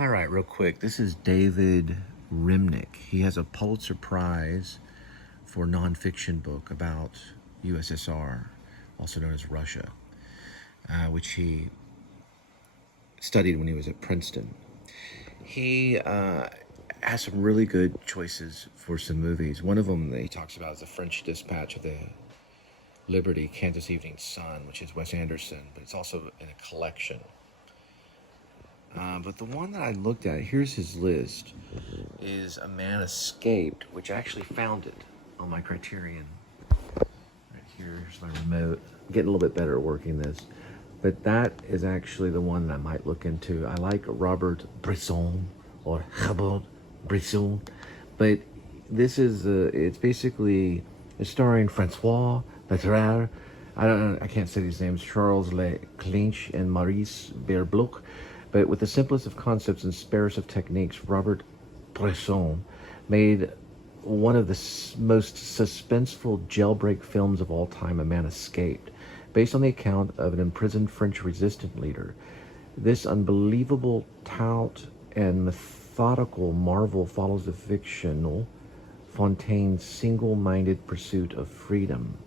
All right, real quick. This is David Remnick. He has a Pulitzer Prize for nonfiction book about USSR, also known as Russia, which he studied when he was at Princeton. He has some really good choices for some movies. One of them that he talks about is The French Dispatch of the Liberty, Kansas Evening Sun, which is Wes Anderson, but it's also in a collection. But the one that I looked at, here's his list, is A Man Escaped, which I actually found it on my Criterion. Right here, here's my remote. I'm getting a little bit better at working this. But that is actually the one that I might look into. I like Robert Bresson, or Robert Bresson. But this is, it's basically starring Francois Bertrand. I can't say these names, Charles Leclinch and Maurice Berbluch. But with the simplest of concepts and sparest of techniques, Robert Bresson made one of the most suspenseful jailbreak films of all time, A Man Escaped, based on the account of an imprisoned French resistance leader. This unbelievable, taut, and methodical marvel follows the fictional Fontaine's single-minded pursuit of freedom,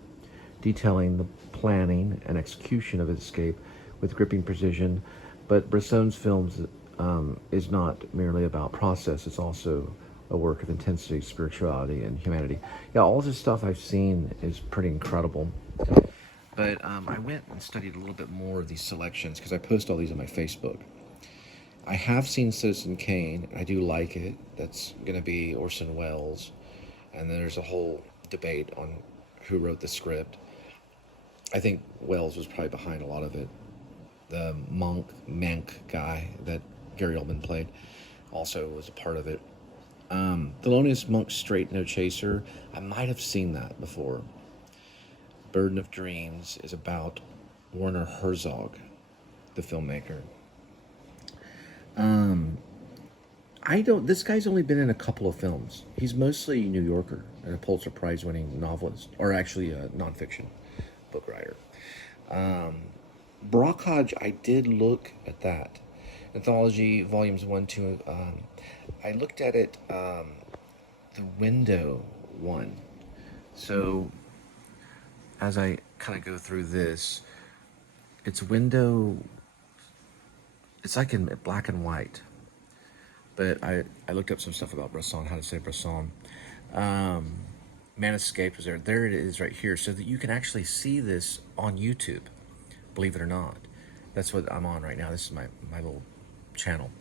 detailing the planning and execution of his escape with gripping precision. But Bresson's films is not merely about process, it's also a work of intensity, spirituality, and humanity. Yeah, all this stuff I've seen is pretty incredible. But I went and studied a little bit more of these selections because I post all these on my Facebook. I have seen Citizen Kane. I do like it. That's going to be Orson Welles. And then there's a whole debate on who wrote the script. I think Welles was probably behind a lot of it. The Mank guy that Gary Oldman played also was a part of it. Thelonious Monk Straight No Chaser, I might have seen that before. Burden of Dreams is about Werner Herzog, the filmmaker. This guy's only been in a couple of films. He's mostly a New Yorker and a Pulitzer Prize winning novelist, or actually a nonfiction book writer. Brockhodge, I did look at that. Anthology, volumes 1, 2. I looked at it, the window one. So, as I kind of go through this, it's like in black and white. But I looked up some stuff about Bresson, how to say Bresson. Man Escaped was there. There it is right here, so that you can actually see this on YouTube. Believe it or not. That's what I'm on right now. This is my little channel.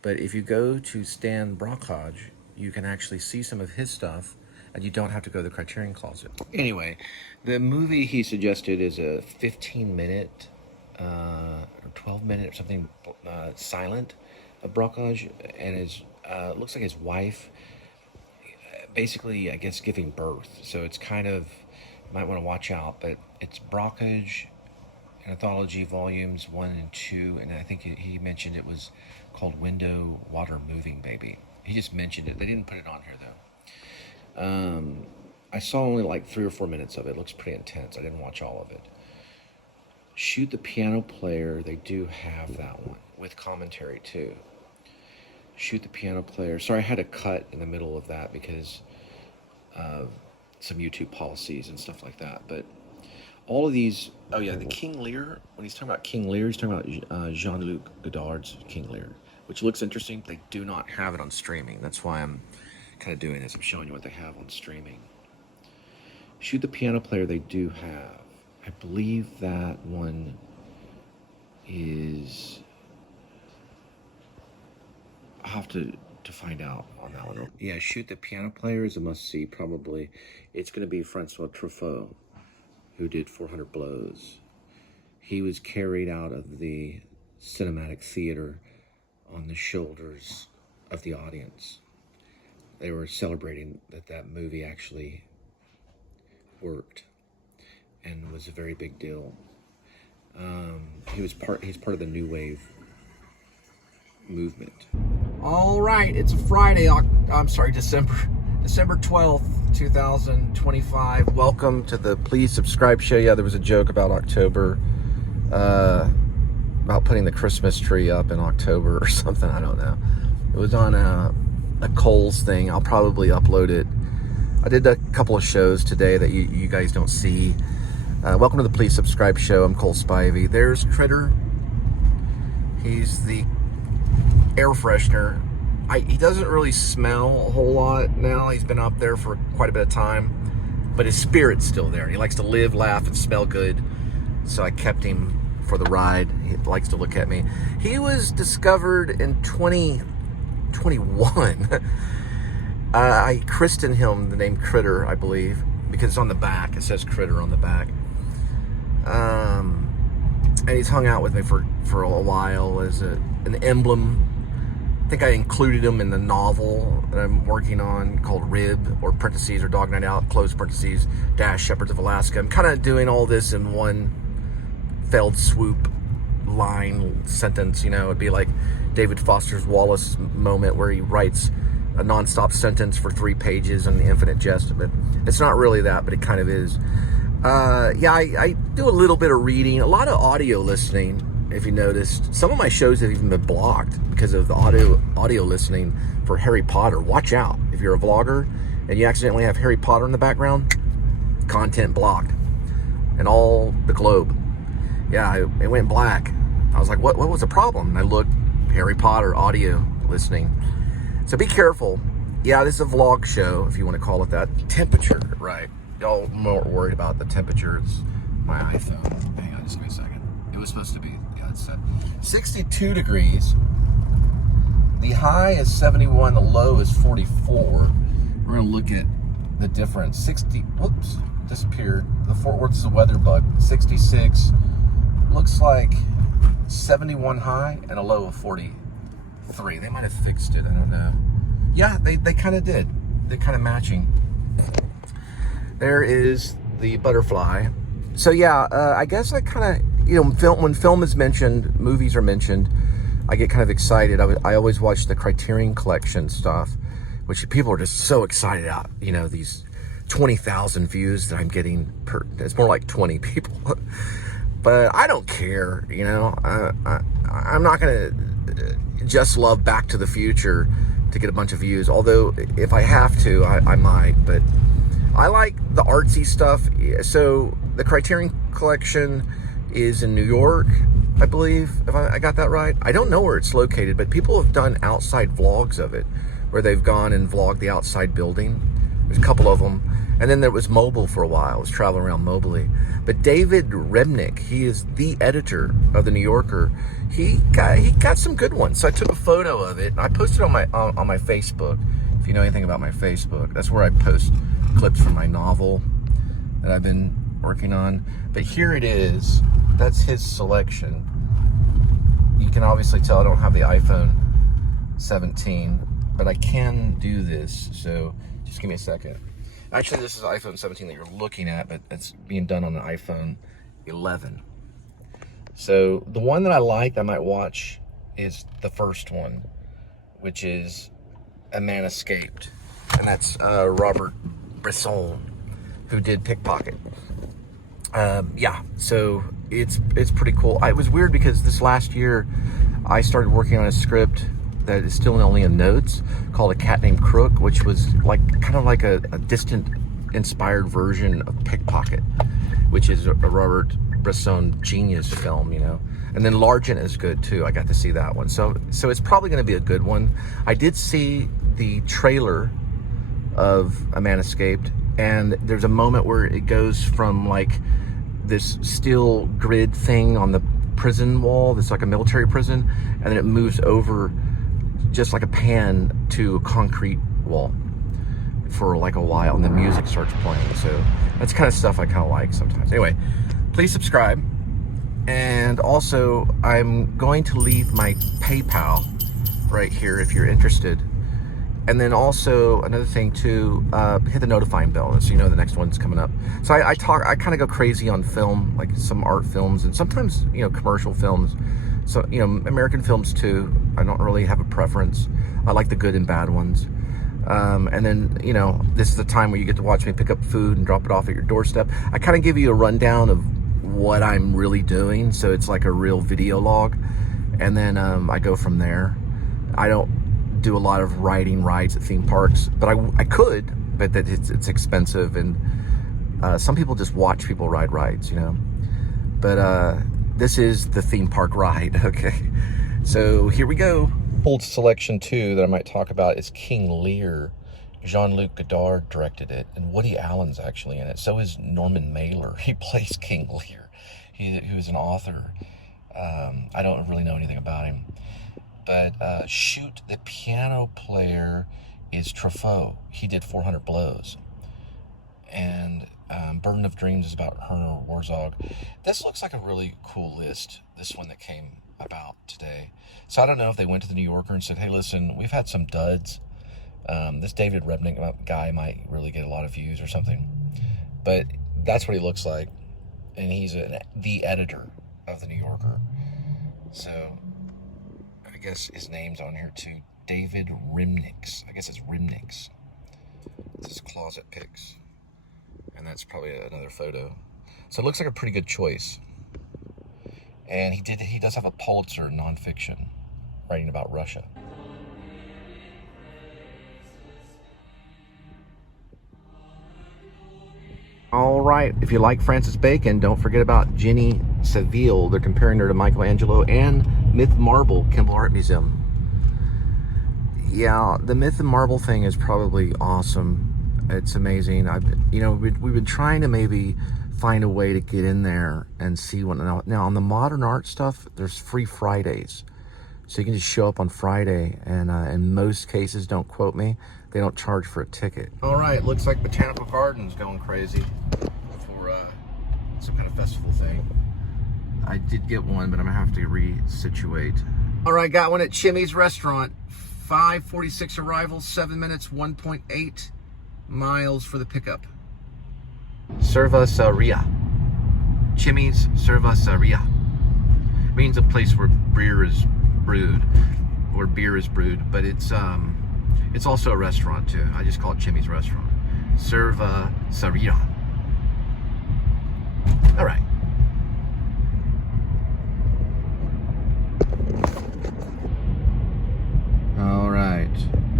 But if you go to Stan Brockhodge, you can actually see some of his stuff, and you don't have to go to the Criterion Closet. Anyway, the movie he suggested is a 15-minute or 12-minute or something silent of Brockhodge, and looks like his wife basically, I guess, giving birth. So it's kind of, you might want to watch out, but it's Brockhodge Anthology volumes 1 and 2, and I think he mentioned it was called Window Water Moving Baby. He just mentioned it. They didn't put it on here though. I saw only like 3 or 4 minutes of it. It looks pretty intense. I didn't watch all of it. Shoot the Piano Player, they do have that one with commentary too. Shoot the Piano Player. Sorry, I had to cut in the middle of that because of some YouTube policies and stuff like that, but all of these, oh yeah, the King Lear, when he's talking about King Lear, he's talking about Jean-Luc Godard's King Lear, which looks interesting. They do not have it on streaming. That's why I'm kind of doing this. I'm showing you what they have on streaming. Shoot the Piano Player, they do have. I believe that one is, I'll have to find out on that one. Yeah, Shoot the Piano Player is a must-see, probably. It's going to be Francois Truffaut, who did 400 Blows. He was carried out of the cinematic theater on the shoulders of the audience. They were celebrating that movie actually worked and was a very big deal. He's part of the New Wave movement. All right, it's a Friday. December 12th, 2025. Welcome to the Please Subscribe show. Yeah, there was a joke about October. about putting the Christmas tree up in October or something. I don't know. It was on a Cole's thing. I'll probably upload it. I did a couple of shows today that you guys don't see. Welcome to the Please Subscribe show. I'm Cole Spivey. There's Critter. He's the air freshener. He doesn't really smell a whole lot now. He's been up there for quite a bit of time, but his spirit's still there. He likes to live, laugh, and smell good. So I kept him for the ride. He likes to look at me. He was discovered in 2021. I christened him the name Critter, I believe, because it's on the back. It says Critter on the back. And he's hung out with me for a while as an emblem. I think I included him in the novel that I'm working on called Rib, or parentheses, or Dog Night Out, close parentheses, dash Shepherds of Alaska. I'm kind of doing all this in one failed swoop line sentence. It'd be like David Foster's Wallace moment where he writes a nonstop sentence for 3 pages on the infinite jest of it. It's not really that, but it kind of is. I do a little bit of reading, a lot of audio listening. If you noticed, some of my shows have even been blocked because of the audio listening for Harry Potter. Watch out. If you're a vlogger and you accidentally have Harry Potter in the background, content blocked. And all the globe. Yeah, it went black. I was like, what was the problem? And I looked, Harry Potter audio listening. So be careful. Yeah, this is a vlog show, if you want to call it that. Temperature, right. Y'all more worried about the temperature. It's my iPhone. Hang on, just give me a second. It was supposed to be, it's set 62 degrees. The high is 71, the low is 44. We're gonna look at the difference. 60, whoops, disappeared. The Fort Worth is a weather bug. 66, looks like 71 high and a low of 43. They might have fixed it, I don't know. Yeah, they kind of did. They're kind of matching. There is the butterfly. So yeah, I guess I kind of, when film is mentioned, movies are mentioned, I get kind of excited. I always watch the Criterion collection stuff, which people are just so excited about. These 20,000 views that I'm getting it's more like 20 people. But I don't care, I'm not gonna just love Back to the Future to get a bunch of views. Although if I have to, I might, but I like the artsy stuff. So the Criterion collection is in New York, I believe, if I got that right. I don't know where it's located, but people have done outside vlogs of it, where they've gone and vlogged the outside building. There's a couple of them. And then there was mobile for a while. I was traveling around mobily. But David Remnick, he is the editor of The New Yorker. He got some good ones. So I took a photo of it. I posted on my Facebook. If you know anything about my Facebook, that's where I post clips from my novel that I've been working on. But here it is. That's his selection. You can obviously tell I don't have the iPhone 17, but I can do this. So just give me a second. Actually, this is iPhone 17 that you're looking at, but it's being done on an iPhone 11. So the one that I liked, I might watch, is the first one, which is A Man Escaped. And that's Robert Bresson, who did Pickpocket. Yeah, so it's pretty cool. It was weird because this last year, I started working on a script that is still only in notes, called A Cat Named Crook, which was kind of like a distant inspired version of Pickpocket, which is a Robert Bresson genius film, And then Largent is good too. I got to see that one. So it's probably going to be a good one. I did see the trailer of A Man Escaped, and there's a moment where it goes from this steel grid thing on the prison wall that's like a military prison, and then it moves over just like a pan to a concrete wall for a while, and the music starts playing. So that's kind of stuff I kind of like sometimes. Anyway, please subscribe. And also, I'm going to leave my PayPal right here if you're interested. And then also another thing too, hit the notifying bell so you know the next one's coming up. So I kind of go crazy on film, like some art films, and sometimes commercial films. So American films too. I don't really have a preference. I like the good and bad ones. And then this is the time where you get to watch me pick up food and drop it off at your doorstep. I kind of give you a rundown of what I'm really doing. So it's like a real video log. And then I go from there. I don't do a lot of riding rides at theme parks, but I could, but that it's expensive. And some people just watch people ride rides, you know. But this is the theme park ride, okay. So here we go. Old selection too that I might talk about is King Lear. Jean-Luc Godard directed it, and Woody Allen's actually in it. So is Norman Mailer. He plays King Lear. He was an author. I don't really know anything about him. But Shoot, the piano player, is Truffaut. He did 400 Blows. And Burden of Dreams is about Werner Herzog. This looks like a really cool list, this one that came about today. So I don't know if they went to the New Yorker and said, hey, listen, we've had some duds. This David Rebnick guy might really get a lot of views or something. But that's what he looks like. And he's the editor of the New Yorker. So I guess his name's on here too. David Rimnix. I guess it's Rimnix. This is Closet Pics. And that's probably another photo. So it looks like a pretty good choice. And he does have a Pulitzer nonfiction writing about Russia. All right, if you like Francis Bacon, don't forget about Jenny Saville. They're comparing her to Michelangelo, and Myth Marble, Kimball Art Museum. Yeah, the Myth and Marble thing is probably awesome. It's amazing. We've been trying to maybe find a way to get in there and see what. Now on the modern art stuff, there's free Fridays. So you can just show up on Friday, and in most cases, don't quote me, they don't charge for a ticket. All right, looks like Botanical Gardens going crazy for some kind of festival thing. I did get one, but I'm gonna have to resituate. All right, got one at Chimmy's Restaurant. 5:46 arrival, 7 minutes, 1.8 miles for the pickup. Cerveceria. Chimmy's Cerveceria. Means a place where beer is brewed, but it's also a restaurant too. I just call it Chimmy's Restaurant. Cerveceria. All right. All right.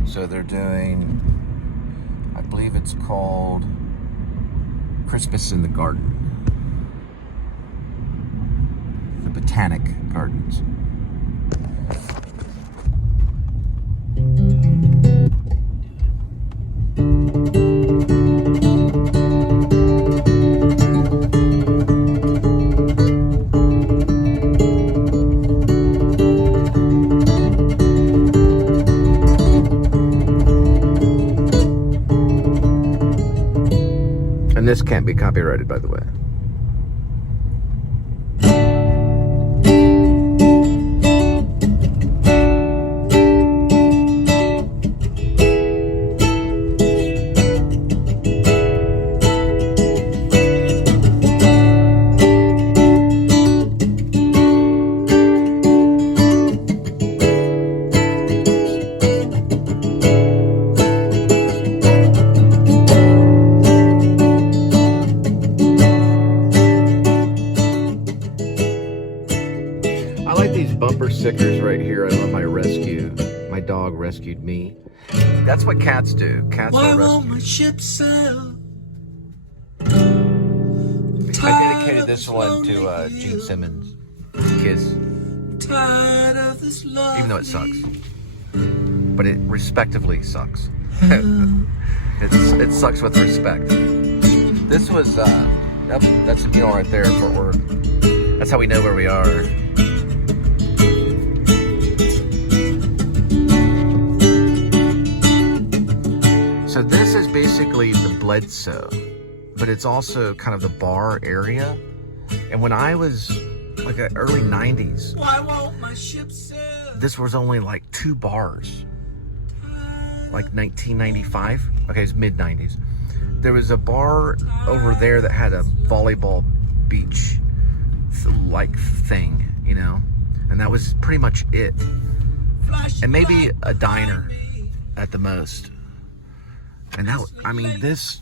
So they're doing, I believe it's called Christmas in the Garden. The Botanic Gardens. And this can't be copyrighted, by the way. Stickers right here. I love my rescue. My dog rescued me. That's what cats do. Cats will rescue. My ship sail? I dedicated this one to Gene Simmons. Kiss. Even though it sucks. But it respectively sucks. It sucks with respect. This was, yep, that's a mural right there in Fort Worth. That's how we know where we are. So this is basically the Bledsoe, but it's also kind of the bar area. And when I was like the early 90s, this was only like 2 bars. Like 1995, okay, it's mid 90s. There was a bar over there that had a volleyball beach like thing, you know, and that was pretty much it. And maybe a diner at the most. And that, I mean, this,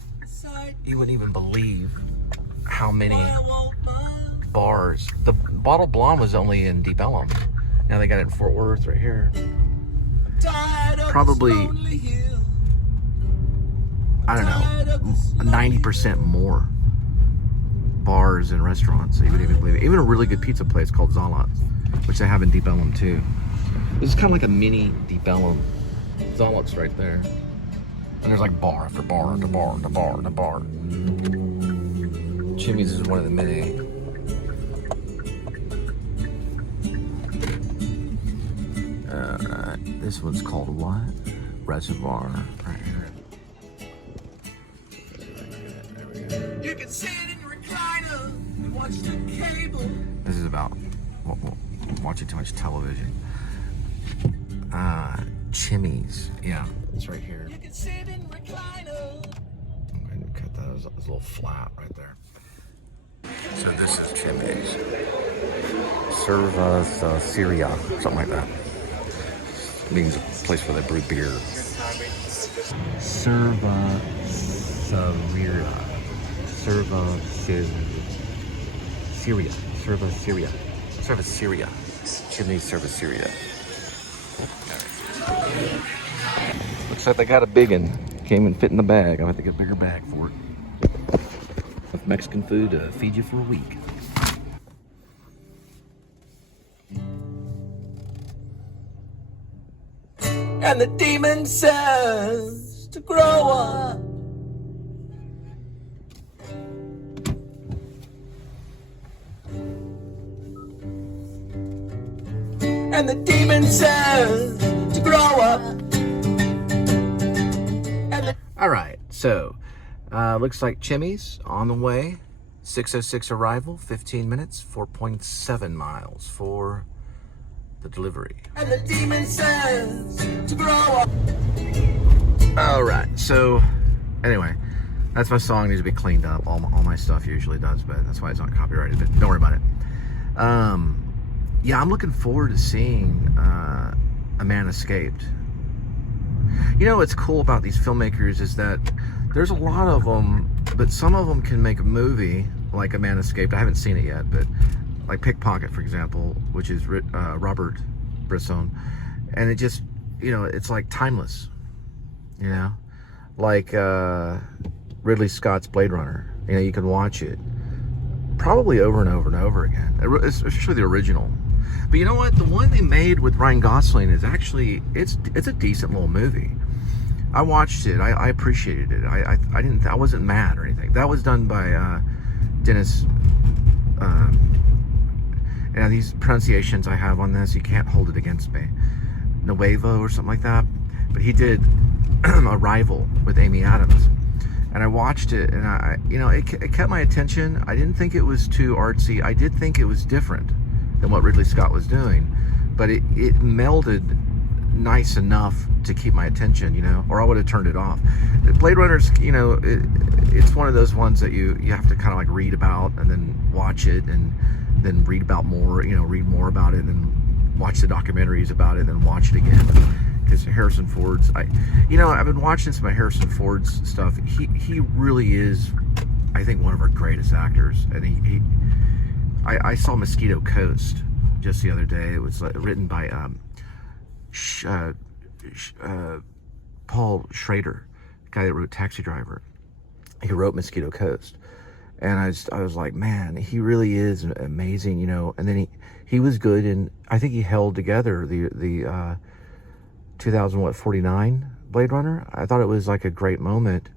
you wouldn't even believe how many bars. The Bottle Blonde was only in Deep Ellum. Now they got it in Fort Worth right here. Probably, I don't know, 90% more bars and restaurants. So you wouldn't even believe it. Even a really good pizza place called Zalot's, which they have in Deep Ellum too. This is kind of like a mini Deep Ellum. Zalot's right there. And there's like bar after bar after bar after bar after bar. Chimmy's is one of the many. Alright, this one's called what? Reservoir. Right here. You can sit in your recliner and watch the cable. This is about watching too much television. Chimmy's. Yeah, it's right here. You can sit in recliner. I'm going to cut that. It was a little flat right there. So this is Chimmy's. Serve us Syria, something like that. It means a place where they brew beer. Serva Syria. Serva Syria. Serva Syria. Serva Syria. Chimmy's Serva Syria. Looks like they got a big one. Came and fit in the bag. I'll have to get a bigger bag for it. Enough Mexican food to feed you for a week. And the demon says to grow up. And the demon says to grow up. All right, so looks like Chimmy's on the way. 6:06 arrival, 15 minutes, 4.7 miles for the delivery. And the demon says to grow up. All right, so anyway, that's my song. Needs to be cleaned up. All my stuff usually does, but that's why it's not copyrighted. But don't worry about it. Yeah, I'm looking forward to seeing A Man Escaped. You know what's cool about these filmmakers is that there's a lot of them, but some of them can make a movie like A Man Escaped. I haven't seen it yet, but like Pickpocket, for example, which is Robert Bresson, and it just, you know, it's like timeless, you know, like Ridley Scott's Blade Runner. You know, you can watch it probably over and over and over again, especially the original. But you know what? The one they made with Ryan Gosling is actually, it's a decent little movie. I watched it. I appreciated it. I wasn't mad or anything. That was done by Dennis. And these pronunciations I have on this, you can't hold it against me. Nuevo or something like that. But he did Arrival with Amy Adams, and I watched it, and you know, it kept my attention. I didn't think it was too artsy. I did think it was different than what Ridley Scott was doing, but it melded nice enough to keep my attention, you know, or I would have turned it off. Blade Runner's, you know, it's one of those ones that you have to kind of like read about and then watch it and then read about more, you know, read more about it and then watch the documentaries about it and then watch it again. Because Harrison Ford's, you know, I've been watching some of Harrison Ford's stuff. He really is, I think, one of our greatest actors. And I saw Mosquito Coast just the other day. It was written by Paul Schrader, the guy that wrote Taxi Driver. He wrote Mosquito Coast, and I was like, man, he really is amazing, you know. And then he was good, and I think he held together the 2049 Blade Runner. I thought it was like a great moment,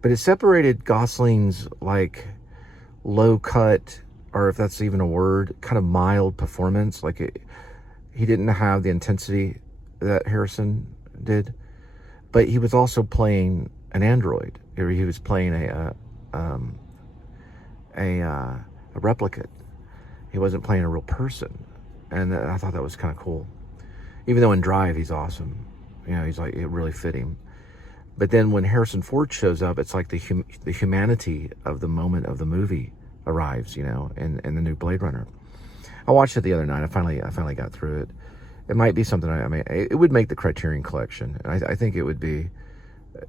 but it separated Gosling's like low cut, or if that's even a word, kind of mild performance. Like he didn't have the intensity that Harrison did, but he was also playing an android. He was playing a replicant. He wasn't playing a real person, and I thought that was kind of cool. Even though in Drive he's awesome, you know, he's like, it really fit him. But then when Harrison Ford shows up, it's like the humanity of the moment of the movie arrives, you know, in the new Blade Runner. I watched it the other night. I finally got through it. It might be something I mean, it would make the Criterion collection. I think it would be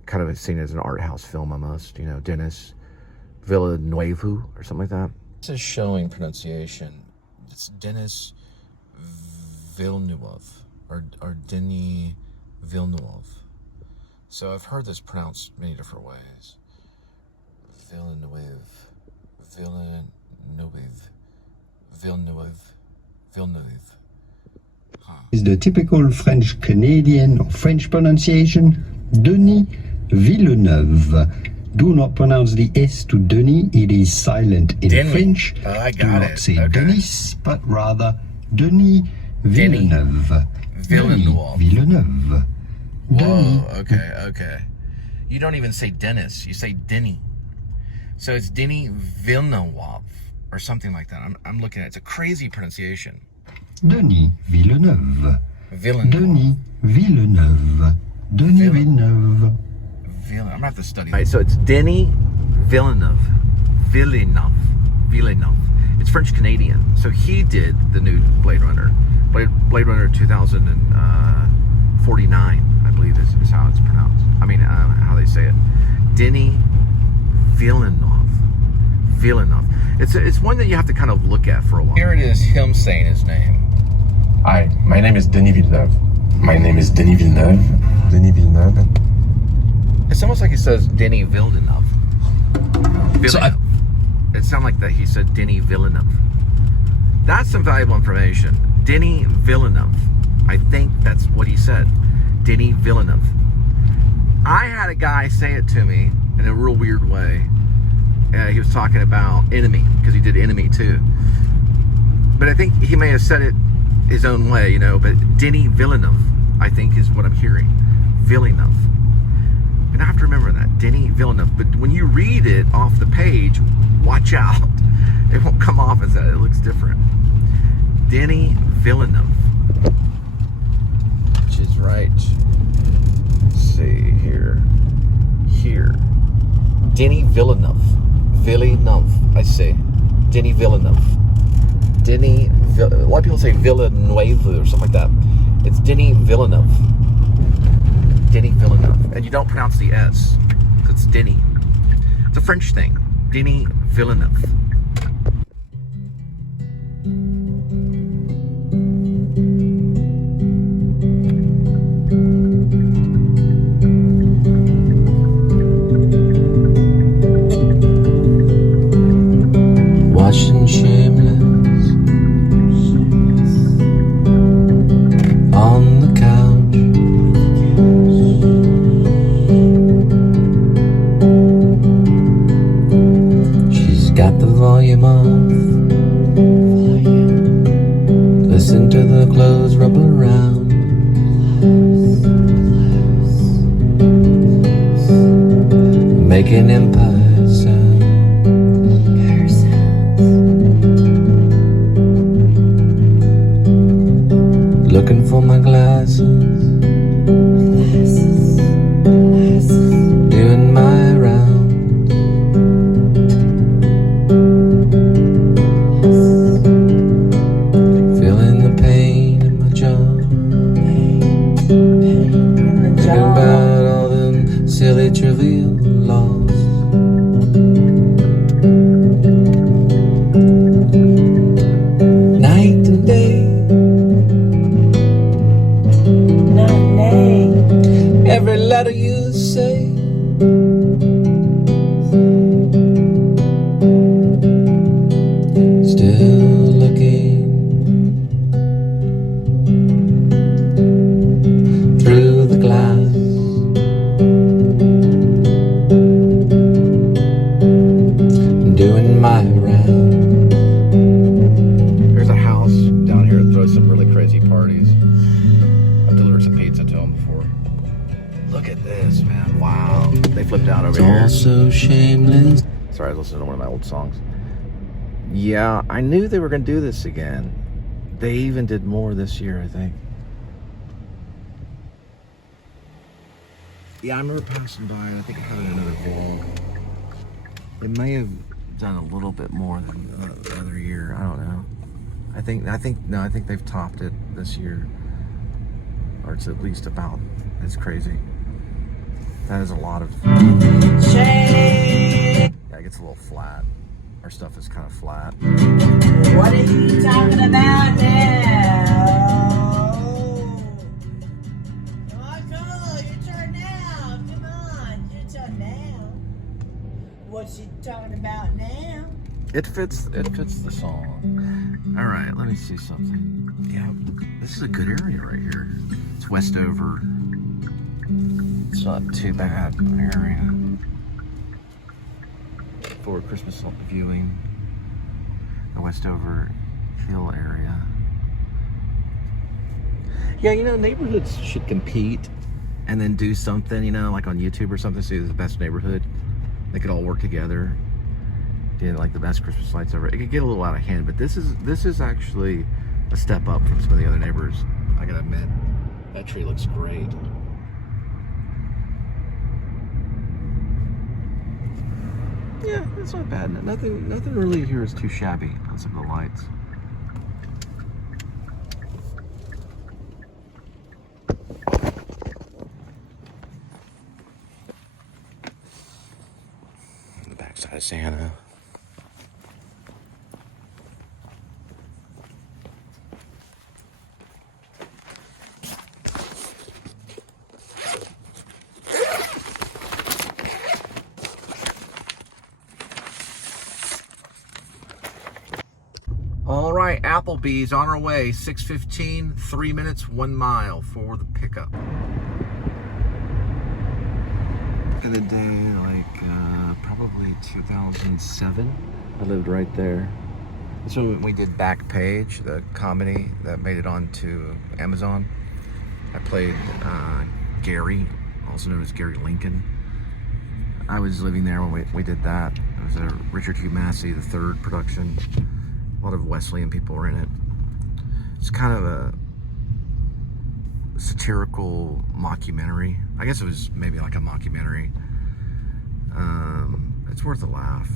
kind of seen as an art house film almost, you know, Denis Villeneuve or something like that. This is showing pronunciation. It's Denis Villeneuve or Denis Villeneuve. So I've heard this pronounced many different ways. Villeneuve. Is the typical French Canadian or French pronunciation, Denis Villeneuve. Do not pronounce the S to Denis, it is silent in French. I Do got not it. say Okay. Denis, but rather Denis Villeneuve. Villeneuve. Villeneuve. Whoa, okay. You don't even say Dennis, you say Denny. So it's Denis Villeneuve or something like that. I'm looking at it. It's a crazy pronunciation. Denis Villeneuve. Villeneuve. Denis Villeneuve. Denis Villeneuve. I'm gonna have to study. All right, so it's Denis Villeneuve. It's French Canadian. So he did the new Blade Runner. Blade Runner 2049, I believe is how it's pronounced. I mean, how they say it. Denis Villeneuve. It's one that you have to kind of look at for a while. Here it is, him saying his name. Hi, my name is Denis Villeneuve. My name is Denis Villeneuve. Denis Villeneuve. It's almost like he says Denis Villeneuve. It sounded like that he said Denis Villeneuve. That's some valuable information. Denis Villeneuve. I think that's what he said. Denis Villeneuve. I had a guy say it to me in a real weird way. He was talking about Enemy, because he did Enemy too. But I think he may have said it his own way, but Denis Villeneuve, I think, is what I'm hearing. Villeneuve. And I have to remember that, Denis Villeneuve. But when you read it off the page, watch out. It won't come off as that. It looks different. Denis Villeneuve. Which is right. Let's see here. Denis Villeneuve. I say. Denis Villeneuve. A lot of people say Villeneuve or something like that. It's Denis Villeneuve. Denis Villeneuve. And you don't pronounce the S. It's Denis. It's a French thing. Denis Villeneuve. Watching Shameless on the couch. She's got the volume off. Listen to the clothes rubble around. Making empire sound. Looking for my glasses, doing my rounds, feeling the pain in my jaw, thinking about all them silly trivial laws. Night and day, every letter you say, still looking through the glass, doing my round. There's a house down here that throws some really crazy parties. I've delivered some pizza to them before. Look at this, man. Wow. They flipped out over here. It's also shameless. Sorry, I was listening to one of my old songs. Yeah, I knew they were going to do this again. They even did more this year, I think. Yeah, I remember passing by, and I think I had another vlog. They may have done a little bit more than the other year. I don't know. I think they've topped it this year. Or it's at least about as crazy. That is a lot of... Yeah, it gets a little flat. our stuff is kind of flat. What are you talking about now? Come on, Cole, your turn now. Come on, your turn now. What's she talking about now? It fits the song. All right, let me see something. Yeah, this is a good area right here. It's Westover. It's not too bad area for Christmas viewing. The Westover Hill area. Yeah, you know, neighborhoods should compete and then do something, you know, like on YouTube or something, see the best neighborhood. They could all work together. Did like the best Christmas lights ever. It could get a little out of hand, but this is actually a step up from some of the other neighbors. I gotta admit, that tree looks great. Yeah, it's not bad. Nothing really here is too shabby on some of the lights. The backside of Santa. All right, Applebee's on our way. 6:15, 3 minutes, 1 mile for the pickup. Back in the day, like probably 2007, I lived right there. So we did Backpage, the comedy that made it onto Amazon. I played Gary, also known as Gary Lincoln. I was living there when we did that. It was a Richard Hugh Massey III production. A lot of Wesleyan people were in it. It's kind of a satirical mockumentary. I guess it was maybe like a mockumentary. It's worth a laugh.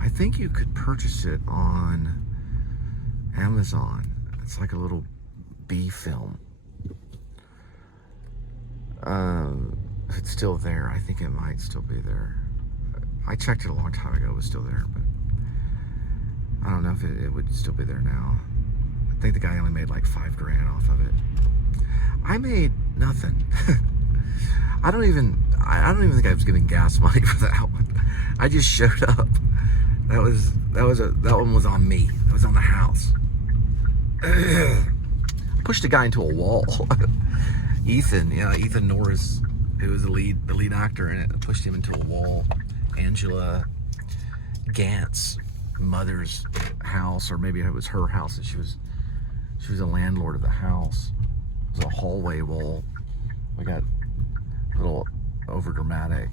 I think you could purchase it on Amazon. It's like a little B film. If it's still there, I think it might still be there. I checked it a long time ago, it was still there, but I don't know if it would still be there now. I think the guy only made like $5 grand off of it. I made nothing. I don't even think I was getting gas money for that one. I just showed up. That one was on me. That was on the house. Pushed a guy into a wall. Ethan Norris, who was the lead actor in it, pushed him into a wall. Angela Gant's mother's house, or maybe it was her house, and she was a landlord of the house. It was a hallway wall. We got a little over dramatic.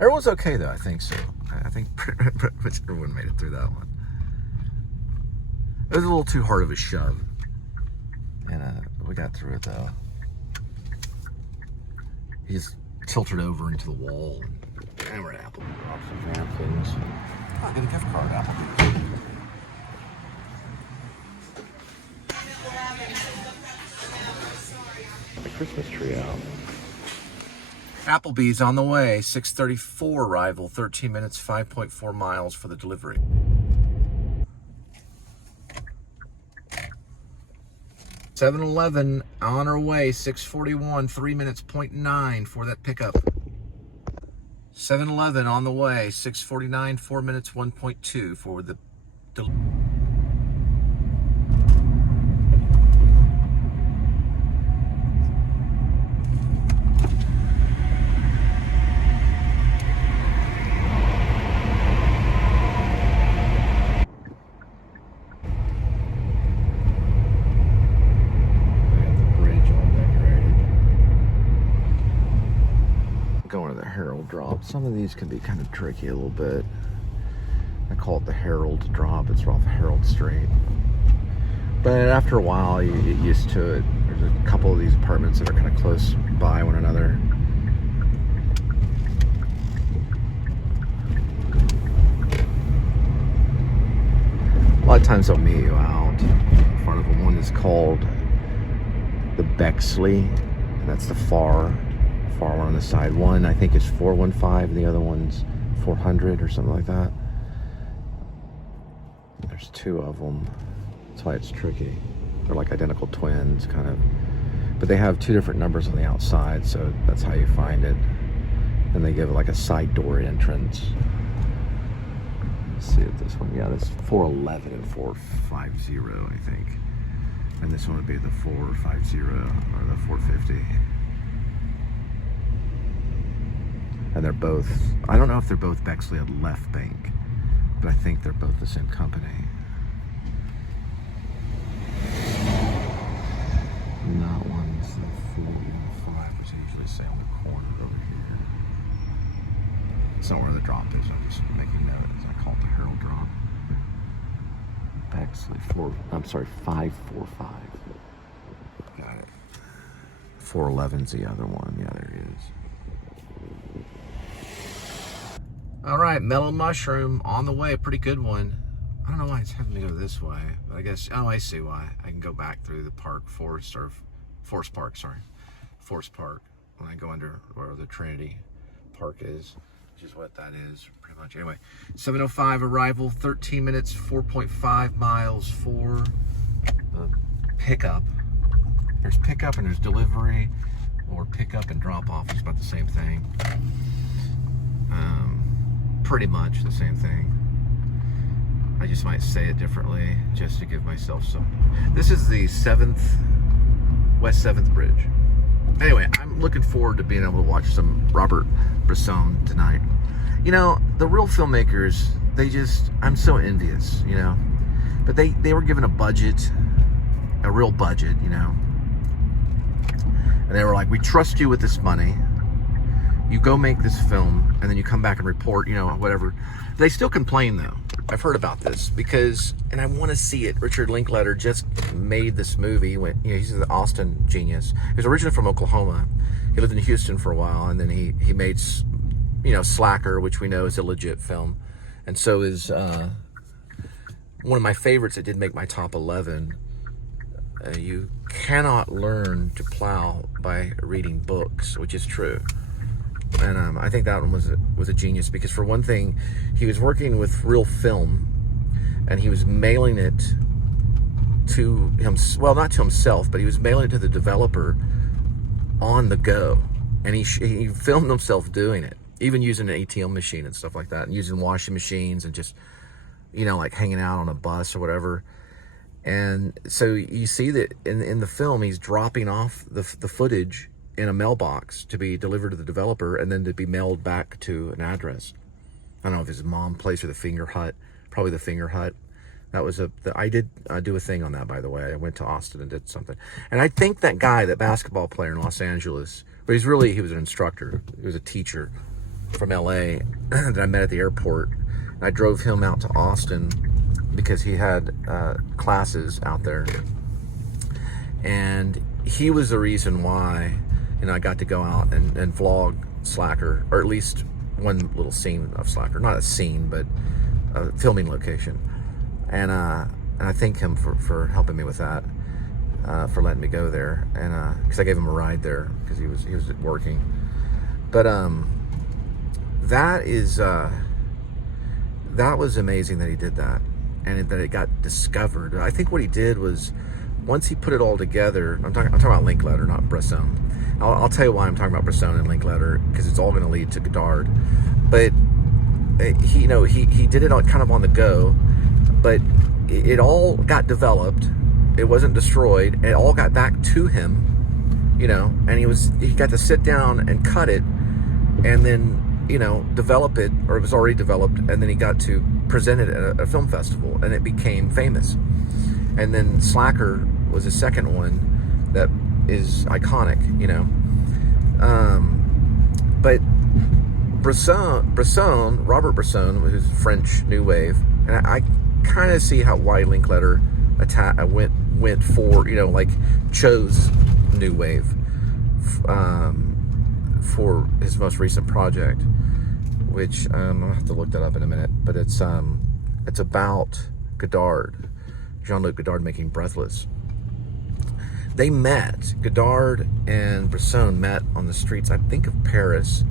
Everyone's okay though, I think so. I think pretty much everyone made it through that one. It was a little too hard of a shove, and we got through it though. He just tilted over into the wall, and we're at Applebee's. Bought some damn things. I got a gift card at Applebee's. The Christmas tree out. Applebee's on the way. 6:34 arrival. 13 minutes, 5.4 miles for the delivery. .7-Eleven on our way. 6:41. 3 minutes, 0.9 for that pickup. 7-Eleven on the way. 6:49. 4 minutes, 1.2 for the delivery. Going to the Herald drop. Some of these can be kind of tricky a little bit. I call it the Herald drop. It's off Herald Street. But after a while, you get used to it. There's a couple of these apartments that are kind of close by one another. A lot of times they'll meet you out in front of them. One is called the Bexley, and that's the far one on the side. One I think is 415, and the other one's 400 or something like that. There's two of them. That's why it's tricky. They're like identical twins, kind of. But they have two different numbers on the outside, so that's how you find it. Then they give it like a side door entrance. Let's see if this one, yeah, this 411 and 450, I think. And this one would be the 450 or the 450. And they're both, I don't know if they're both Bexley at Left Bank, but I think they're both the same company. And that one's the 405, which I usually say on the corner over here. It's not where the drop is, I'm just making notes. I call it the Herald drop. Bexley, 545. Got it. 411's the other one. Yeah, there it is. All right, Mellow Mushroom on the way. Pretty good one. I don't know why it's having me go this way, but I guess, oh, I see why. I can go back through the Forest Park, when I go under where the Trinity Park is, which is what that is, pretty much. Anyway, 7:05 arrival, 13 minutes, 4.5 miles for the pickup. There's pickup and there's delivery, or pickup and drop off is about the same thing. Pretty much the same thing. I just might say it differently just to give myself some. This is the West 7th Bridge. Anyway, I'm looking forward to being able to watch some Robert Bresson tonight. You know, the real filmmakers, I'm so envious, you know. But they were given a budget, a real budget, you know. And they were like, we trust you with this money. You go make this film, and then you come back and report, you know, whatever. They still complain, though. I've heard about this because, and I want to see it. Richard Linklater just made this movie. He's an Austin genius. He was originally from Oklahoma. He lived in Houston for a while, and then he made, you know, Slacker, which we know is a legit film. And so is one of my favorites that did make my top 11. You cannot learn to plow by reading books, which is true. And I think that one was a genius because, for one thing, he was working with real film, and he was mailing it to him. Well, not to himself, but he was mailing it to the developer on the go, and he filmed himself doing it, even using an ATM machine and stuff like that, and using washing machines and just, you know, like hanging out on a bus or whatever. And so you see that in the film, he's dropping off the footage in a mailbox to be delivered to the developer and then to be mailed back to an address. I don't know if his mom place or the Finger Hut, probably the Finger Hut. That was I did do a thing on that, by the way. I went to Austin and did something. And I think that guy, that basketball player in Los Angeles, but he was an instructor. He was a teacher from LA that I met at the airport. And I drove him out to Austin because he had classes out there. And he was the reason why, you know, I got to go out and vlog Slacker, or at least one little scene of Slacker. Not a scene, but a filming location. And I thank him for helping me with that, for letting me go there, and because I gave him a ride there because he was working. But that was amazing that he did that, and that it got discovered. I think what he did was, once he put it all together, I'm talking about Linklater, not Bresson. I'll tell you why I'm talking about Bresson and Linklater, because it's all going to lead to Godard. But he did it kind of on the go, but it all got developed. It wasn't destroyed. It all got back to him, you know, and he got to sit down and cut it, and then, you know, develop it, or it was already developed, and then he got to present it at a film festival, and it became famous. And then Slacker was the second one that is iconic, you know. But Robert Bresson, who's French New Wave, and I kind of see why Linklater went for, you know, like chose New Wave for his most recent project, which I'll have to look that up in a minute. But it's about Godard, Jean-Luc Godard, making Breathless. They met, Godard and Bresson met on the streets, I think, of Paris,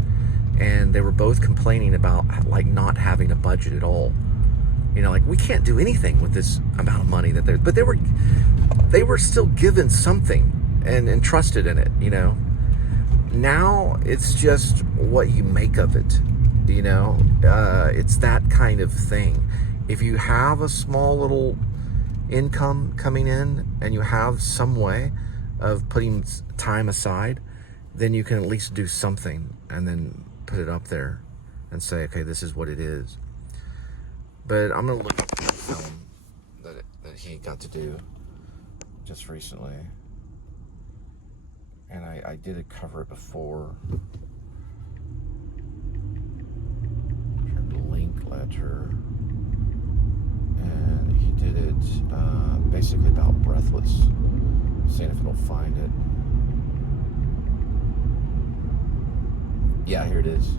and they were both complaining about like not having a budget at all. You know, like, we can't do anything with this amount of money that but they were still given something and entrusted in it, you know. Now it's just what you make of it, you know. It's that kind of thing. If you have a small little income coming in and you have some way of putting time aside, then you can at least do something and then put it up there and say, okay, this is what it is. But I'm gonna look at the film that he got to do just recently, and I did cover it before. Link letter, and he did it basically about Breathless. Seeing if it'll find it. Yeah, here it is.